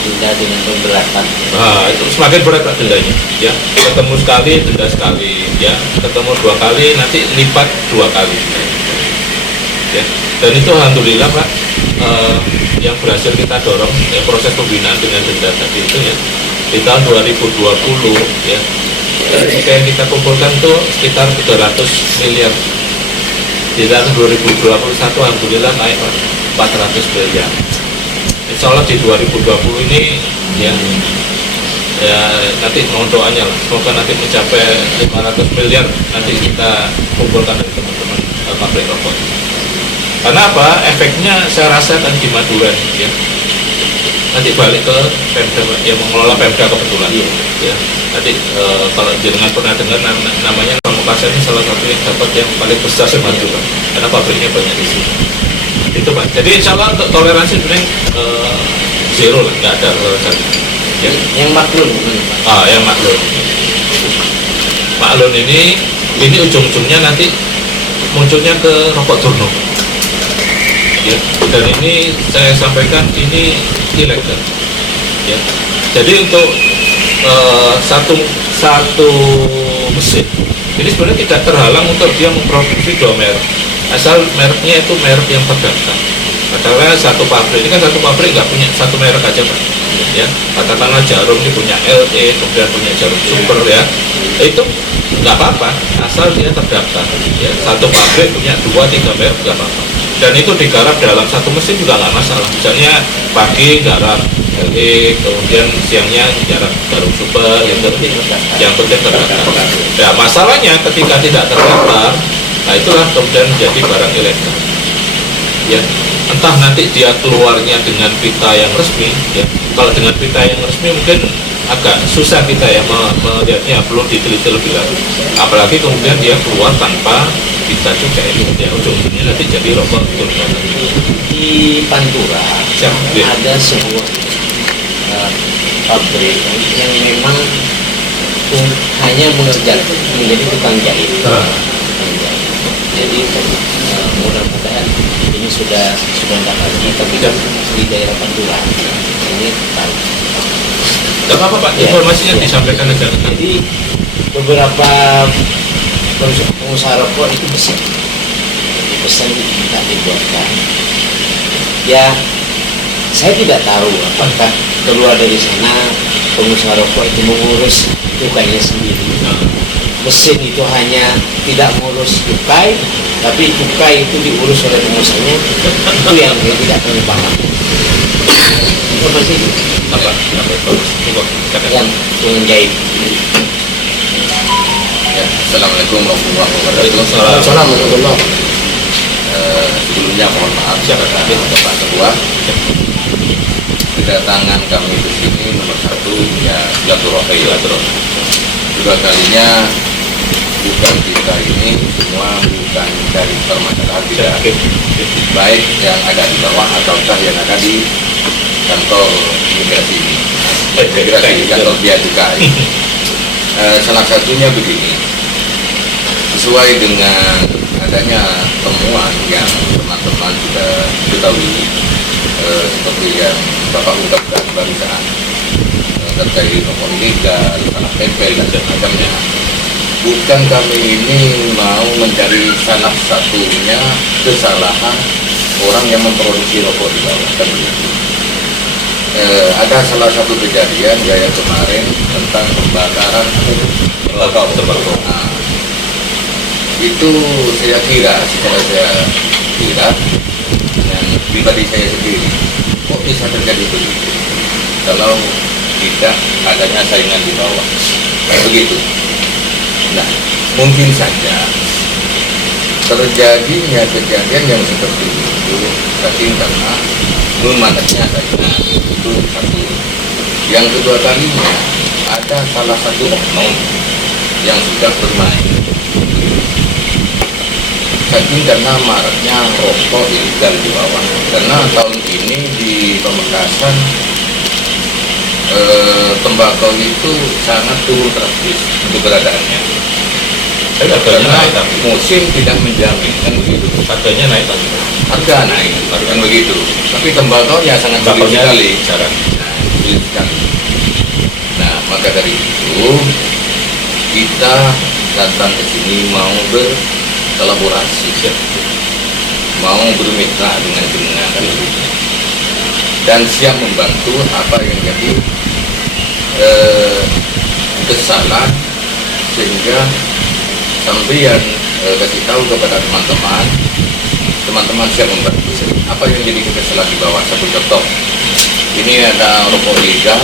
Denda dengan pemberatan. Nah itu semakin berat Pak dendanya ya, ketemu sekali denda sekali ya, ketemu 2 kali nanti lipat 2 kali ya. Dan itu alhamdulillah Pak yang berhasil kita dorong ya, proses pembinaan dengan denda tadi itu ya, di tahun 2020 ya, yang kita kumpulkan itu sekitar 300 miliar. Di tahun 2021 alhamdulillah naik 400 miliar. Insya Allah di 2020 ini ya nanti mohon doanya lah, semoga nanti mencapai 500 miliar nanti kita kumpulkan dari teman-teman pabrik rokok. Karena apa? Efeknya saya rasakan di Madura ya. Nanti balik ke Pemda yang mengelola Pemda kebetulan ya. Nanti kalau jenengan pernah dengar namanya Pamekasan ini salah satu yang dapat yang paling besar di Madura karena pabriknya banyak di sini. Itu Pak. Jadi insya Allah untuk toleransi sebenarnya zero lah, nggak ada toleransi. Ya. Yang maklun. Yang maklun. Maklun ini ujung-ujungnya nanti munculnya ke rokok turno. Ya. Dan ini saya sampaikan ini ilegal. Ya. Jadi untuk satu mesin ini sebenarnya tidak terhalang untuk dia memproduksi 2 merek, asal mereknya itu merek yang terdaftar. Katakanlah satu pabrik, ini kan satu pabrik nggak punya satu merek aja Pak. Ya, katakanlah Jarum ini punya LE, kemudian punya Jarum Super ya, itu nggak apa-apa, asal dia terdaftar. Ya, satu pabrik punya 2-3 merek nggak apa-apa. Dan itu digarap dalam satu mesin juga nggak masalah. Misalnya pagi garap LE, kemudian siangnya garap Jarum Super, yang penting terdaftar. Ya, masalahnya ketika tidak terdaftar, nah itulah kemudian menjadi barang ilegal. Ya, entah nanti dia keluarnya dengan pita yang resmi, ya. Kalau dengan pita yang resmi mungkin agak susah kita ya melihatnya, perlu diteliti lebih lanjut. Apalagi kemudian dia keluar tanpa pita juga, ya ujung-ujungnya nanti jadi rokok turno. Di Pantura ada sebuah pabrik yang memang hanya mengerjakan menjadi tukang jahit. Jadi mudah-mudahan ini sudah tidak lagi, tapi kan di daerah Pantura ini tahu. Tidak apa-apa Pak, informasinya disampaikan aja. Jadi beberapa pengusaha rokok itu pesan tidak dibuatkan. Ya, saya tidak tahu apakah keluar dari sana pengusaha rokok itu mengurus cukainya sendiri. Mesin itu hanya tidak mengurus cukai, tapi cukai itu diurus oleh pengusahanya. Itu yang saya tidak pernah paham. Informasi Apa? yang menjahit. Ya, Assalamualaikum warahmatullahi wabarakatuh. Assalamualaikum. Sebelumnya mohon maaf kepada Pak Ketua. Kedatangan kami ke sini nomor 1 ya silaturahmi. Kedua kalinya bukan kita ini semua bukan dari permasalahan tidak, baik yang ada di bawah ataukah yang ada di kantor imigrasi di kantor bea cukai. Salah satunya begini, sesuai dengan adanya temuan yang teman-teman sudah ketahui, seperti yang Bapak ungkapkan barusan, terkait rokok ilegal, salah tempel dan semacamnya. Bukan kami ini mau mencari salah satunya kesalahan orang yang memproduksi rokok di bawah, kan begitu. Ada salah satu kejadian gaya kemarin tentang pembakaran tembakau. Nah, itu saya kira, yang pribadi saya sendiri, kok bisa terjadi begitu kalau tidak adanya saingan di bawah, begitu. Nah, mungkin saja terjadinya kejadian yang seperti itu tapi karena belum matanya saingan, itu satu. Yang kedua kalinya ada salah satu oknum yang sudah bermain, saking karena maraknya rokok ilegal di bawah. Karena tahun ini di Pamekasan tembakau itu sangat turun drastis keberadaannya. Karena musim tidak menjamin, kan begitu. Harganya naik lagi. Harga naik, kan begitu. Tapi tembakau ya sangat sulit sekali. Sulit sekali. Nah, maka dari itu kita datang ke sini mau berkolaborasi, mau bermitra dengan jenengan dan siap membantu apa yang jadi kesalahan, sehingga sampean kasih tahu kepada teman-teman siap membantu apa yang jadi kesalahan di bawah. Satu contoh, ini ada rokok ilegal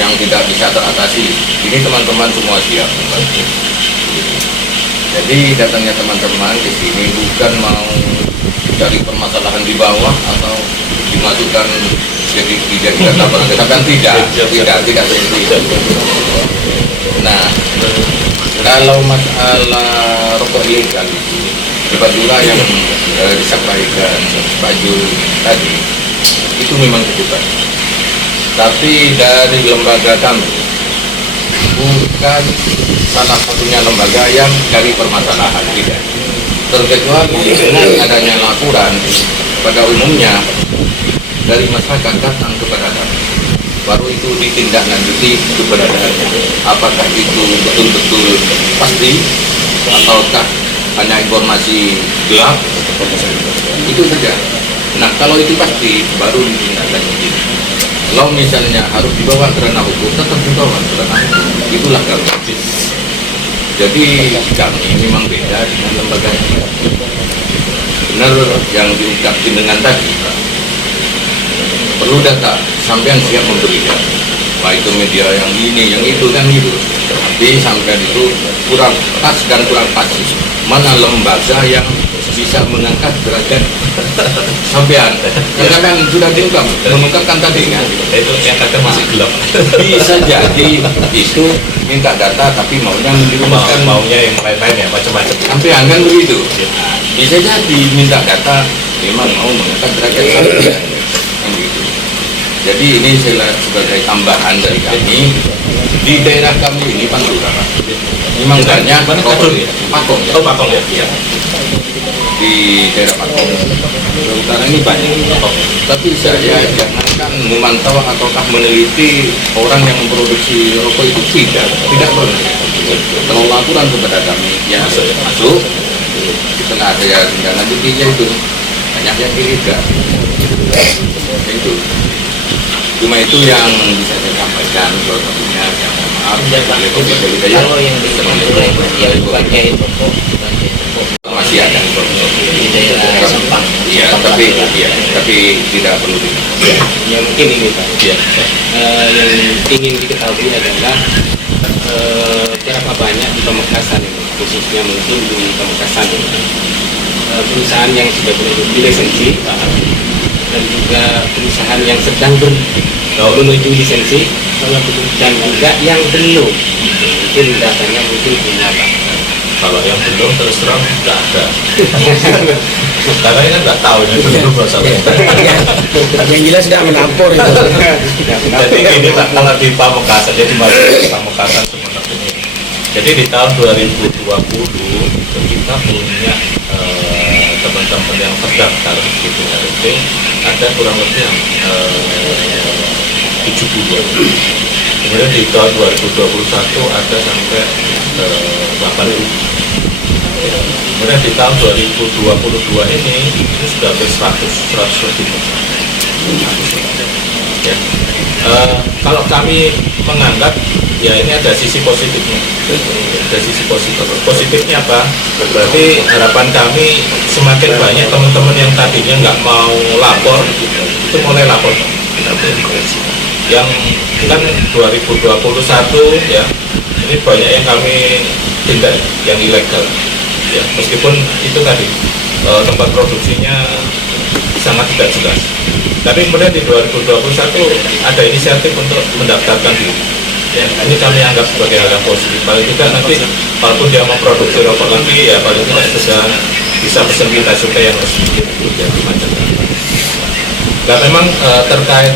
yang tidak bisa teratasi, ini teman-teman semua siap membantu. Jadi datangnya teman-teman di sini bukan mau cari permasalahan di bawah atau dimasukkan jadi dijadikan laporan kesalahan, tidak seperti itu. Nah, kalau masalah rokok ilegal itu sebetulnya yang disampaikan Pak Jul tadi itu memang cukup baik. Tapi dari lembaga kami bukan salah satunya lembaga yang cari permasalahan, tidak. Terkecuali dengan adanya laporan pada umumnya dari masyarakat datang kepada kami, baru itu ditindaklanjuti keberadaannya. Apakah itu betul-betul pasti ataukah hanya informasi gelap, itu saja. Nah, kalau itu pasti baru ditindaklanjuti. Kalau misalnya harus dibawa ke ranah hukum, tetap dibawa ke ranah hukum. Itulah kalau jadi kami memang beda dengan lembaga ini. Benar yang diungkapkan dengan tadi, perlu data, sampean siap memberi data. Baik itu media yang ini, yang itu kan gitu. Tapi sampean itu kurang pas dan kurang pasti. Mana lembaga yang bisa mengangkat derajat sampean? Kan sudah mengungkapkan tadi kan? Itu yang kata masih gelap. Bisa jadi itu minta data tapi maunya mendirumuskan Maunya yang lain-lain ya, macam-macam. sampean kan begitu. Bisa jadi minta data memang mau mengangkat derajat sampean kan gitu. Jadi ini sebagai tambahan dari kami di daerah kami ini Pantura. Memang banyak Kadul ya? Pakong ya. Oh, Pakong ya? Iya. Di daerah Pakong utara ini banyak. Tapi saya jangankan memantau ataukah meneliti orang yang memproduksi rokok itu tidak pernah. Kalau laporan kepada kami ya masuk, setelah saya tinggal lanjutinya itu banyak yang tidak. Itu cuma itu yang bisa saya sampaikan. Salah satunya yang maaf Ya Pak, kalau yang di Pantura itu yang bagian pokok masih ada di daerah Sampang. iya, tapi tidak perlu di Ya mungkin ini Pak. Iya. Yang ingin diketahui adalah berapa banyak di Pamekasan ini, khususnya mungkin di Pamekasan ini, perusahaan yang sudah berlisensi dan juga perusahaan yang sedang menuju lisensi dan juga yang belum. Mungkin datanya mungkin punya Pak. Kalau yang belum terus terang nggak ada. Karena ini kan nggak tahu ini belum masalah. Yang jelas tidak menampor itu. Jadi ini Pak, kalau di Pamekasan, jadi di Pamekasan Sumeneb ini. Jadi di tahun 2020 kita punya teman-teman yang terdaftar di PRT ada kurang lebih yang 70. Kemudian di tahun 2021 ada sampai 8.000. Kemudian di tahun 2022 ini itu sudah hampir 100 lebih. Ya. Kalau kami menganggap ya ini ada sisi positifnya. Ada sisi positifnya apa? Berarti harapan kami semakin banyak teman-teman yang tadinya nggak mau lapor itu mulai lapor. Yang kan 2021 ya ini banyak yang kami tindak yang ilegal ya, meskipun itu tadi tempat produksinya sangat tidak jelas. Tapi kemudian di 2021 ada inisiatif untuk mendaftarkan diri. Ya, ini kami anggap sebagai hal yang positif. Paling tidak nanti walaupun dia mau produksi rokok lagi ya paling tidak bisa pesan kita supaya yang resmi ya macam. Nah memang terkait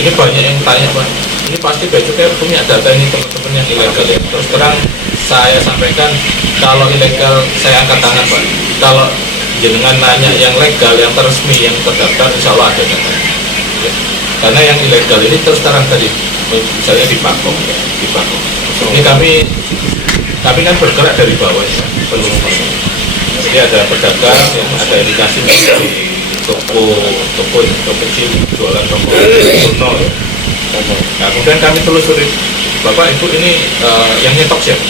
ini banyak yang tanya Pak, ini pasti Bea Cukai punya data ini teman-teman yang ilegal ya. Terus terang saya sampaikan kalau ilegal saya angkat tangan Pak. Kalau jenengan nanya yang legal, yang resmi, yang terdaftar, insya Allah ada data. Ya. Karena yang ilegal ini terus terang tadi, misalnya di Pakong. Ini kami kan bergerak dari bawah ya, jadi ada pedagang, ada indikasi dari toko kecil jualan rokok turno ya. Nah kemudian kami telusuri, Bapak Ibu ini yang nyetok siapa?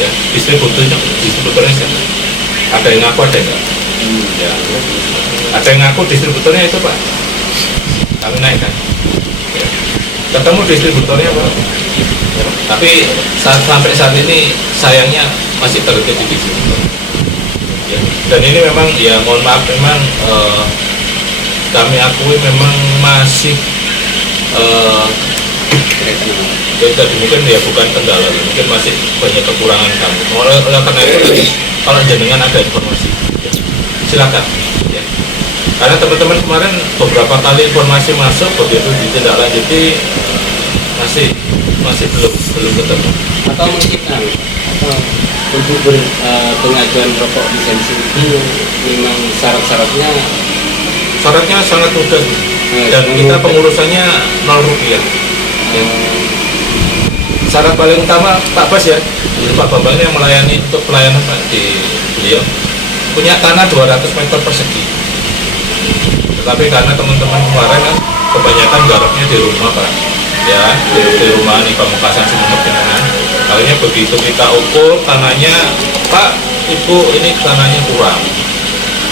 Ya, distributornya siapa? Ada yang ngaku, ada yang enggak? Ya. Ada yang ngaku distributornya itu Pak, kami naikkan ya. Ketemu distributornya Pak, tapi sampai saat ini sayangnya masih terdekat di distributor ya. Dan ini memang ya mohon maaf memang kami akui memang masih jadi mungkin ya bukan kendala, mungkin masih banyak kekurangan kami. Oleh karena itu kalau jenengan ada informasi ya, silakan ya. Karena teman-teman kemarin beberapa kali informasi masuk, begitu ditindaklanjuti masih belum ketemu. Atau mungkin untuk pengajuan rokok lisensi itu memang syaratnya sangat mudah dan kita pengurusannya 0 rupiah. Ya. Syarat paling utama Pak Bas ya, Pak Bambang ini yang melayani untuk pelayanan Pak di beliau punya tanah 200 meter persegi. Tetapi karena teman-teman kemarin kan kebanyakan garapnya di rumah Pak, ya di rumah nih Pamekasan Sumenep Jenengan. Kalinya begitu kita ukur tanahnya, Pak, Ibu ini tanahnya kurang,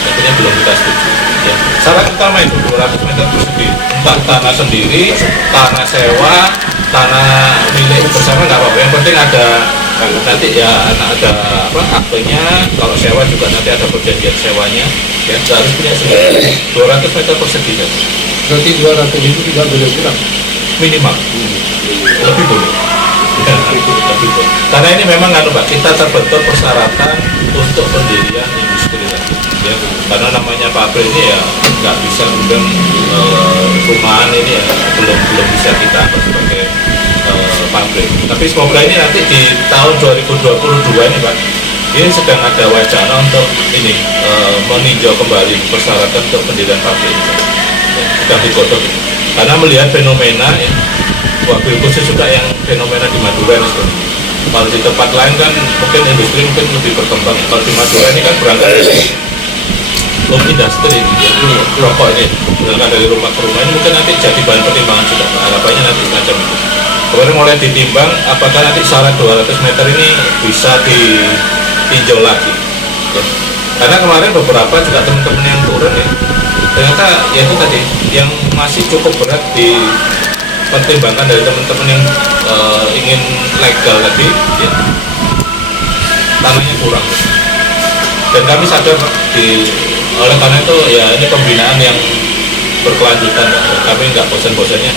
akhirnya belum kita setuju. Ya. Syarat utama itu 200 meter persegi, entah tanah sendiri, tanah sewa, tanah milik bersama nggak apa-apa. Yang penting ada nanti ya ada apa aktenya. Kalau sewa juga nanti ada perjanjian sewanya. Ya harus punya sendiri 200 meter persegi kan. Berarti 200 itu tidak boleh kurang. Minimal. Lebih boleh. Ya, lebih boleh. Karena ini memang Pak, kita terbentuk persyaratan untuk pendirian industri lagi. Ya, karena namanya pabrik ini ya nggak bisa kemudian rumahan ini ya belum bisa kita anggap sebagai pabrik. Tapi semoga ini nanti di tahun 2022 ini Pak, ini sedang ada wacana untuk ini meninjau kembali persyaratan untuk pendirian pabrik ini. Ya, sedang digodok ini. Karena melihat fenomena ya, wabil khusus juga yang fenomena di Madura ini. Kalau di tempat lain kan mungkin industri mungkin lebih berkembang. Kalau di Madura ini kan berangkat home industry ini ya, rokok ini berangkat dari rumah ke rumah ini mungkin nanti jadi bahan pertimbangan juga. Harapannya nanti semacam itu. Kemudian mulai ditimbang apakah nanti syarat 200 meter ini bisa ditinjau lagi ya. Karena kemarin beberapa juga teman-teman yang turun ya, ternyata ya itu tadi yang masih cukup berat dipertimbangkan dari teman-teman yang ingin legal tadi ya, tanahnya kurang. Dan kami sadar oleh karena itu ya ini pembinaan yang berkelanjutan. Kami nggak bosan-bosannya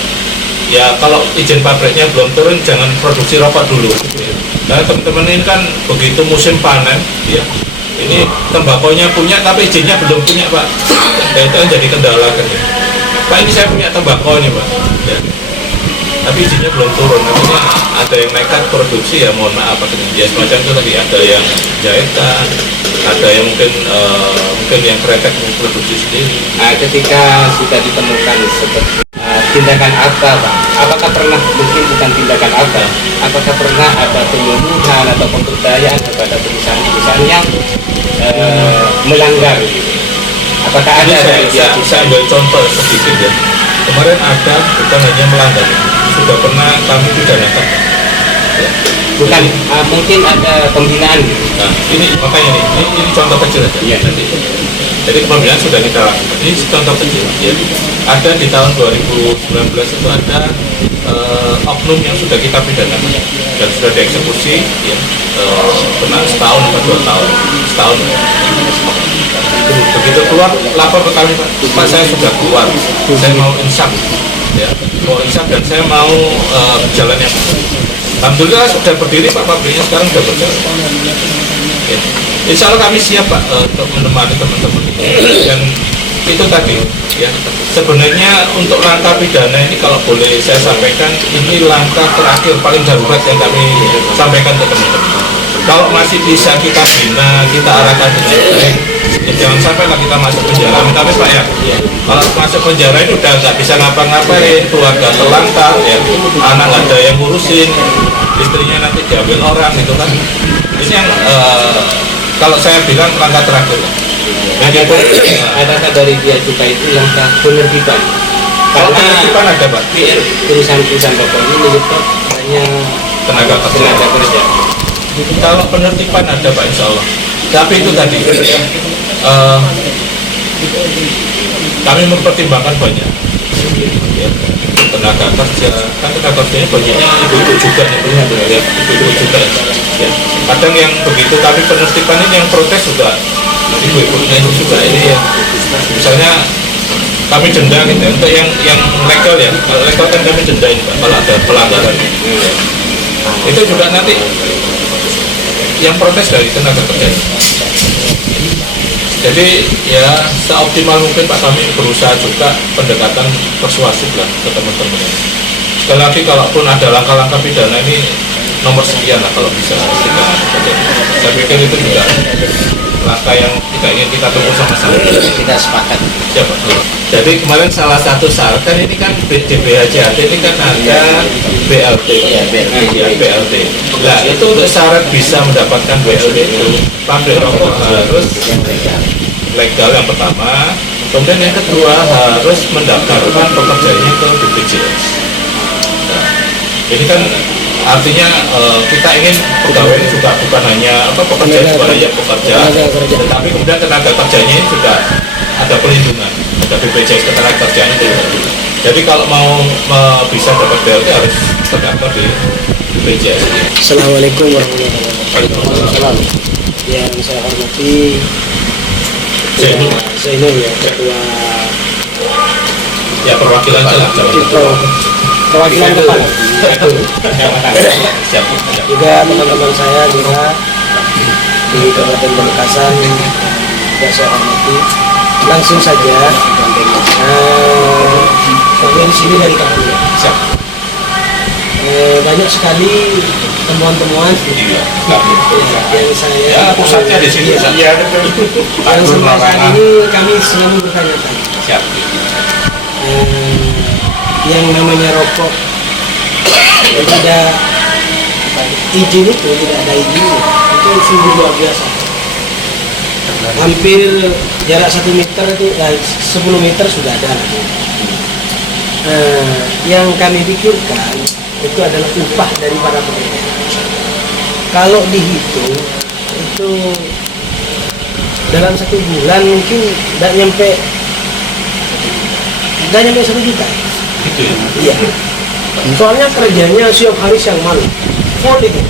ya kalau izin pabriknya belum turun jangan produksi rokok dulu ya. Karena teman-teman ini kan begitu musim panen ya, ini tembakonya punya tapi izinnya belum punya Pak ya, itu yang jadi kendala kan ya. Pak ini saya punya tembakau nih Pak ya, tapi izinnya belum turun, artinya ada yang nekat produksi ya mohon maaf Pak ya, semacam itu tadi ada yang jahitan, ada yang mungkin yang kretek produksi sendiri. Ketika sudah ditemukan seperti tindakan apa Pak? Apakah pernah, mungkin bukan tindakan apa, apakah pernah ada penyuluhan atau pemberdayaan kepada perusahaan-perusahaan yang melanggar gitu? Apakah ada dari pihak saya ambil contoh sedikit ya. Kemarin ada, bukan hanya melanggar, sudah pernah kami pidanakan ya. bukan mungkin ada pembinaan gitu. Nah ini makanya ini contoh kecil aja Iya. nanti. Jadi pembinaan sudah kita lakukan. Ini contoh kecil ya. Ada di tahun 2019 itu ada oknum yang sudah kita pidanakan dan sudah dieksekusi ya, kena setahun atau 2 tahun, setahun. Begitu keluar lapor ke kami Pak saya sudah keluar, saya mau insaf ya, mau insaf dan saya mau jalan yang alhamdulillah sudah berdiri Pak, pabriknya sekarang sudah berjalan ya. Insya Allah kami siap Pak untuk menemani teman-teman dan itu tadi ya, sebenarnya untuk langkah pidana ini kalau boleh saya sampaikan ini langkah terakhir paling darurat yang kami sampaikan ke teman-teman. Kalau masih bisa kita bina, kita arahkan dengan baik ya, jangan sampai lah kita masuk penjara. Tapi Pak ya, kalau masuk penjara itu udah nggak bisa ngapa-ngapain, keluarga terlantar ya, anak nggak ada yang ngurusin, istrinya nanti diambil orang gitu kan. Ini yang kalau saya bilang langkah terakhir. Adakah dari pihak cukai itu langkah penertiban? Kalau Karena penertiban ada Pak, perusahaan-perusahaan rokok ini menyebut hanya tenaga kerja. Kalau penertiban ada Pak Insya Allah. Tapi itu tadi kami mempertimbangkan banyak ya, tenaga kerja, kan tenaga kerjanya banyaknya ibu-ibu juga ya, ibu-ibu juga ya. Kadang yang begitu tapi penertiban ini yang protes juga ibu-ibunya juga ini ya. Misalnya kami denda gitu ya, untuk yang legal ya, kalau legal kan kami denda ini Pak, kalau ada pelanggaran itu juga nanti yang protes dari tenaga kerja Jadi ya seoptimal mungkin Pak kami berusaha juga pendekatan persuasif lah ke teman-teman. Sekali lagi kalaupun ada langkah-langkah pidana ini nomor sekian lah kalau bisa kita. Saya pikir itu juga langkah yang tidak ingin kita tempuh sama-sama. Kita sepakat. Siapa? Jadi kemarin salah satu syarat kan ini kan di BHJAT ini kan ada BLT. Iya, BLT. Ya, BLT. Nah itu untuk syarat bisa mendapatkan BLT itu pabrik rokok harus legal yang pertama, kemudian yang kedua harus mendaftarkan pekerjaannya ke BPJS. Nah, ini kan artinya kita ingin pegawai juga bukan hanya pekerja sebagai pekerja, tetapi kemudian tenaga kerjanya juga ada perlindungan, ada BPJS ketenaga kerjaan itu. Jadi kalau mau bisa dapat BLT harus terdaftar di BPJS. Assalamualaikum warahmatullahi wabarakatuh. Yang saya hormati Zainul ya, ketua Ya perwakilan saja. perwakilan kepala. Siap. Juga teman-teman saya juga di Kabupaten Pamekasan juga saya hormati. Langsung saja, kami di sini dari kami. Siap. Banyak sekali temuan-temuan yang saya Ya pusatnya di sini. Iya. Yang sampai saat ini kami selalu bertanya-tanya. Siap. Yang namanya rokok tidak ada izin itu, tidak ada izinnya, itu sungguh luar biasa. Hampir jarak 1 meter itu, 10 meter sudah ada. Yang kami pikirkan itu adalah upah dari para pekerja. Kalau dihitung itu dalam 1 bulan mungkin tidak nyampe 1 juta. Gitu ya. Iya. Soalnya kerjanya siang hari siang malam. Full itu.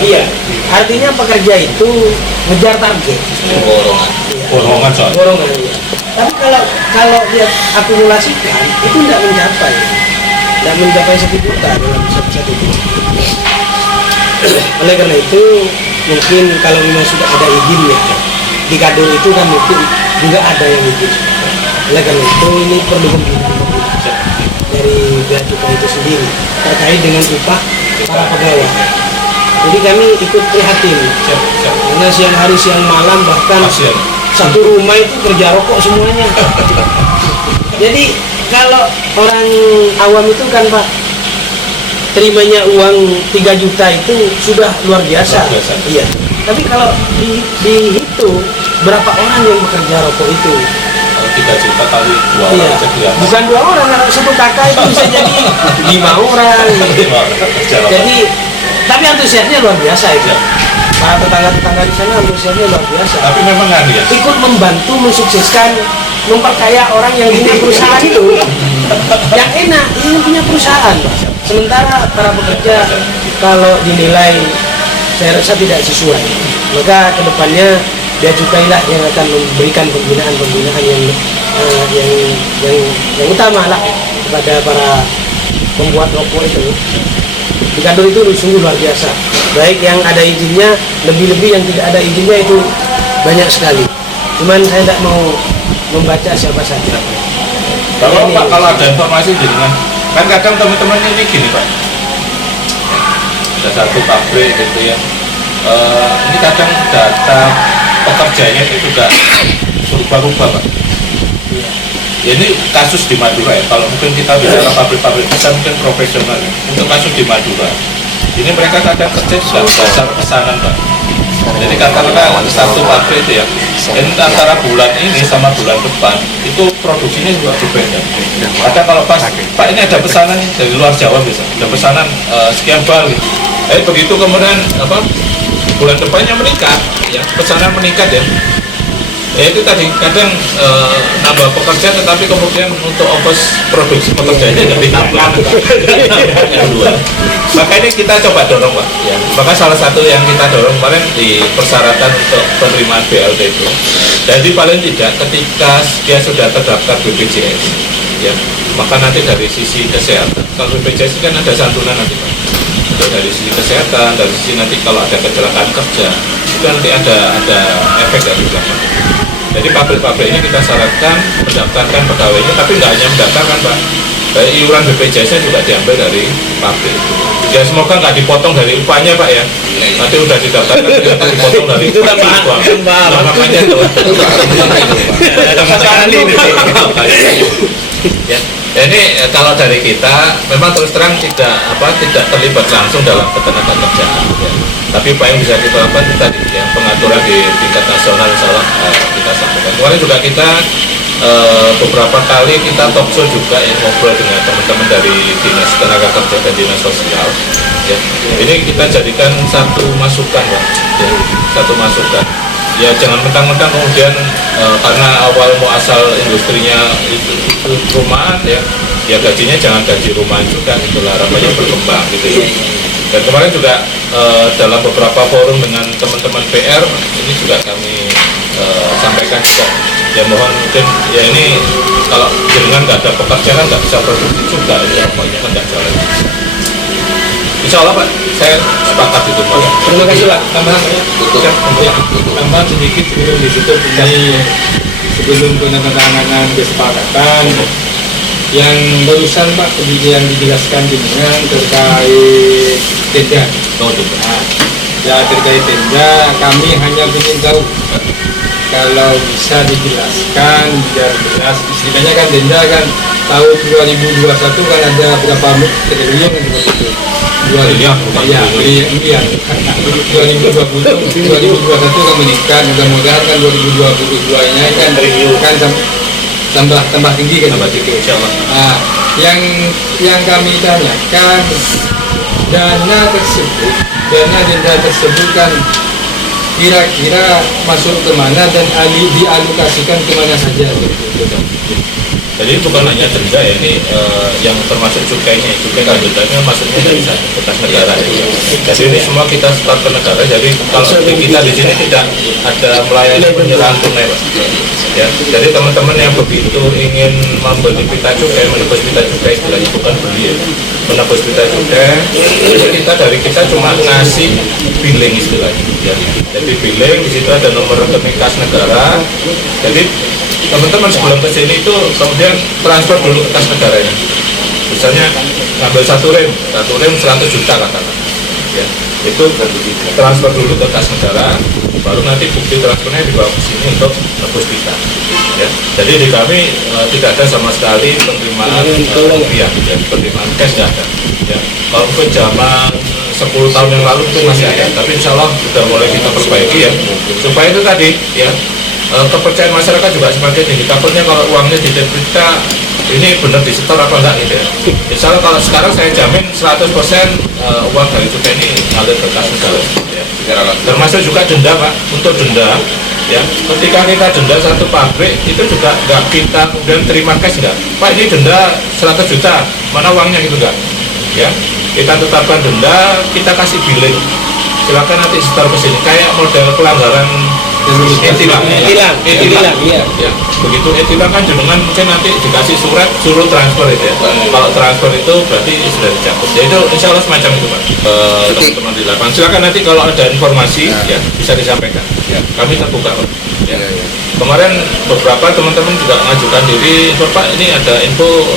Iya. Artinya pekerja itu ngejar target. Borongan soal. Borongan. Iya. Tapi kalau dia akumulasikan itu tidak mencapai 1 juta dalam satu bulan. Oleh karena itu mungkin kalau memang sudah ada izinnya di kadul itu kan mungkin juga ada yang izin. Oleh karena itu ini perlu pembinaan dari bea cukai itu sendiri terkait dengan upah para pegawai. Jadi kami ikut prihatin karena siang hari siang malam bahkan Kasian. satu rumah itu kerja rokok semuanya. Jadi kalau orang awam itu kan Pak terimanya uang 3 juta itu sudah luar biasa. Luar biasa. Iya. Tapi kalau dihitung berapa orang yang bekerja rokok itu? 3 juta kali 2 Iya. orang jadi apa? Bukan 2 orang, kalau 1 kakak itu bisa jadi 5 orang. Jadi, tapi antusiasnya luar biasa itu. Para tetangga-tetangga di sana antusiasnya luar biasa. Tapi memang kan ya. Ikut membantu mensukseskan, memperkaya orang yang punya perusahaan itu. Yang enak, ini punya perusahaan. Sementara para pekerja kalau dinilai saya rasa tidak sesuai, maka kedepannya bea cukai lah yang akan memberikan pembinaan yang utama lah kepada para pembuat rokok itu. Di kantor itu sungguh luar biasa. Baik yang ada izinnya, lebih-lebih yang tidak ada izinnya itu banyak sekali. Cuman saya tidak mau membaca siapa saja. Kalau Ini- Pak, kalau ada informasi dengan kan kadang teman-teman ini gini Pak, ada satu pabrik gitu ya, ini kadang data pekerjanya itu juga berubah-ubah Pak. Ya, ini kasus di Madura ya, kalau mungkin kita bicara pabrik-pabrik kita mungkin profesional ya. Untuk kasus di Madura, ini mereka kadang kerja sudah berdasar pesanan Pak. Jadi katakanlah satu pabrik itu ya, ini antara bulan ini sama bulan depan itu produksinya juga berbeda. Kadang kalau pas Pak ini ada pesanan dari luar Jawa bisa, ada pesanan sekian bal gitu. Begitu kemudian bulan depannya meningkat, ya pesanan meningkat ya. Itu tadi kadang nambah pekerja tetapi kemudian untuk ongkos produksi pekerjanya jadi nambah. Makanya kita coba dorong Pak. Ya. Maka salah satu yang kita dorong kemarin di persyaratan untuk penerimaan BLT itu. Jadi paling tidak ketika dia sudah terdaftar BPJS, ya maka nanti dari sisi kesehatan, kalau BPJS kan ada santunan nanti Pak. Untuk dari sisi kesehatan, dari sisi nanti kalau ada kecelakaan kerja, itu nanti ada efek dari belakang. Jadi pabrik-pabrik ini kita syaratkan mendaftarkan pegawainya, tapi nggak hanya mendaftarkan Pak, dari iuran BPJS-nya juga diambil dari pabrik. Ya semoga nggak dipotong dari upahnya Pak ya. Nanti udah didaftarkan ternyata dipotong dari Itu kan upah. Pak. Nah, makanya itu. Ya, ini kalau dari kita memang terus terang tidak terlibat langsung dalam ketenagakerjaan. Ya. Tapi apa yang bisa kita lakukan itu tadi ya, pengaturan di tingkat nasional insyaallah kita sampaikan. Kemarin juga kita beberapa kali kita talkshow juga ya, ngobrol dengan teman-teman dari Dinas Tenaga Kerja dan Dinas Sosial. Ya. Ini kita jadikan satu masukan Pak. Ya, satu masukan. Ya jangan mentang-mentang kemudian karena awal muasal industrinya itu rumahan ya gajinya jangan gaji rumahan juga, itulah harapannya berkembang gitu ya. Dan kemarin juga dalam beberapa forum dengan teman-teman PR ini juga kami sampaikan juga ya, mohon mungkin ya ini kalau jaringan nggak ada pekerjaan nggak bisa produksi juga ini pokoknya kan nggak jalan. Insya Allah Pak, saya sepakat itu Pak. Terima kasih Pak. Tambahan sedikit sebelum ditutup ini, sebelum penandatanganan kesepakatan yang barusan Pak yang dijelaskan dengan terkait tenda. Ya terkait tenda kami hanya ingin tahu kalau bisa dijelaskan biar jelas, istilahnya kan tenda kan tahun 2021 kan ada berapa triliun kan seperti itu. 2021 kan meningkat, mudah-mudahan kan 2022 nya kan tambah tinggi kan. Nah, yang kami tanyakan dana denda tersebut kan kira-kira masuk kemana dan dialokasikan kemana saja gitu. Jadi bukan hanya denda ya, ini yang termasuk cukainya, cukai dan dendanya masuknya dari bekas negara ya. Jadi ini semua kita setor ke negara. Jadi kalau kita di sini tidak ada melayani penyerahan tunai Pak. Ya, jadi teman-teman yang begitu ingin membeli pita cukai, menebus pita cukai istilahnya bukan beli ya, menebus pita cukai, jadi dari kita cuma ngasih billing istilahnya. Ya. Jadi billing di situ ada nomor rekening kas negara. Jadi teman-teman sebelum ke sini itu kemudian transfer dulu ke kas negaranya. Misalnya ngambil satu rem 100 juta katakan. Ya, itu transfer dulu ke kas negara, baru nanti bukti transfernya dibawa ke sini untuk tebus kita. Ya, jadi di kami tidak ada sama sekali penerimaan rupiah, ya, penerimaan cash nggak ada. Ya, kalau mungkin zaman 10 tahun yang lalu itu masih ada, tapi insya Allah sudah mulai kita perbaiki ya, supaya itu tadi ya. Kepercayaan masyarakat juga semakin tinggi. Takutnya kalau uangnya di kita ini benar disetor apa enggak gitu ya. Insya Allah kalau sekarang saya jamin 100% uang dari cukai ini ngalir ke kas negara ya. Termasuk juga denda Pak. Untuk denda ya, ketika kita denda satu pabrik itu juga nggak kita kemudian terima cash enggak, Pak ini denda 100 juta mana uangnya gitu enggak ya. Kita tetapkan denda, kita kasih billing, silakan nanti setor ke sini kayak model pelanggaran etilang, iya. Ya, begitu etilang kan jenengan mungkin nanti dikasih surat suruh transfer itu ya. Kalau transfer itu berarti sudah dicabut. Ya itu insya Allah semacam itu Pak. Teman-teman di lapangan. Silakan nanti kalau ada informasi ya bisa disampaikan. Ya, kami terbuka Pak. Ya. Kemarin beberapa teman-teman juga mengajukan diri, Bapak ini ada info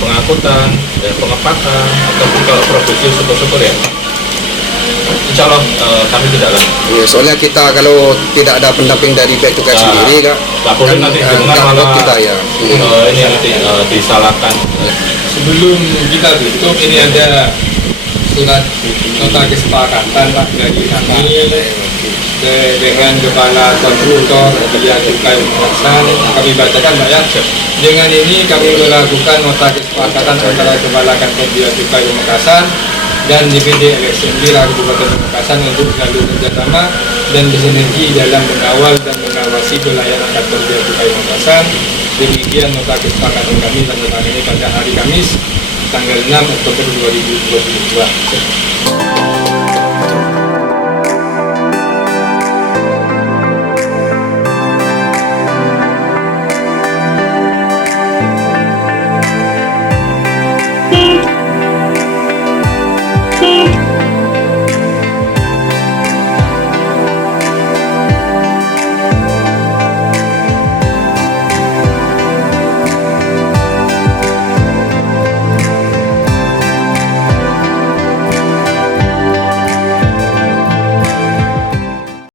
pengangkutan, ya, pengepatan, ataupun kalau produksi syukur-syukur ya. Insya Allah kami tidak lagi. Ya, soalnya kita kalau tidak ada pendamping dari pihak cukai sendiri kan boleh nanti dengar malah kita ya. Ini nanti disalahkan. Sebelum kita tutup ini ada surat nota kesepakatan Pak dari kami dengan Kepala Konstruktor Bea Cukai Pemekasan. Kami bacakan Pak ya. Dengan ini kami melakukan nota kesepakatan antara Kepala Kantor Bea Cukai Pemekasan dan DPD LSMD Kabupaten Pamekasan untuk selalu kerjasama dan bersinergi dalam mengawal dan mengawasi pelayanan kantor Bea Cukai Pamekasan. Demikian nota kesepakatan kami tanda tangani pada hari Kamis tanggal 6 Oktober 2022.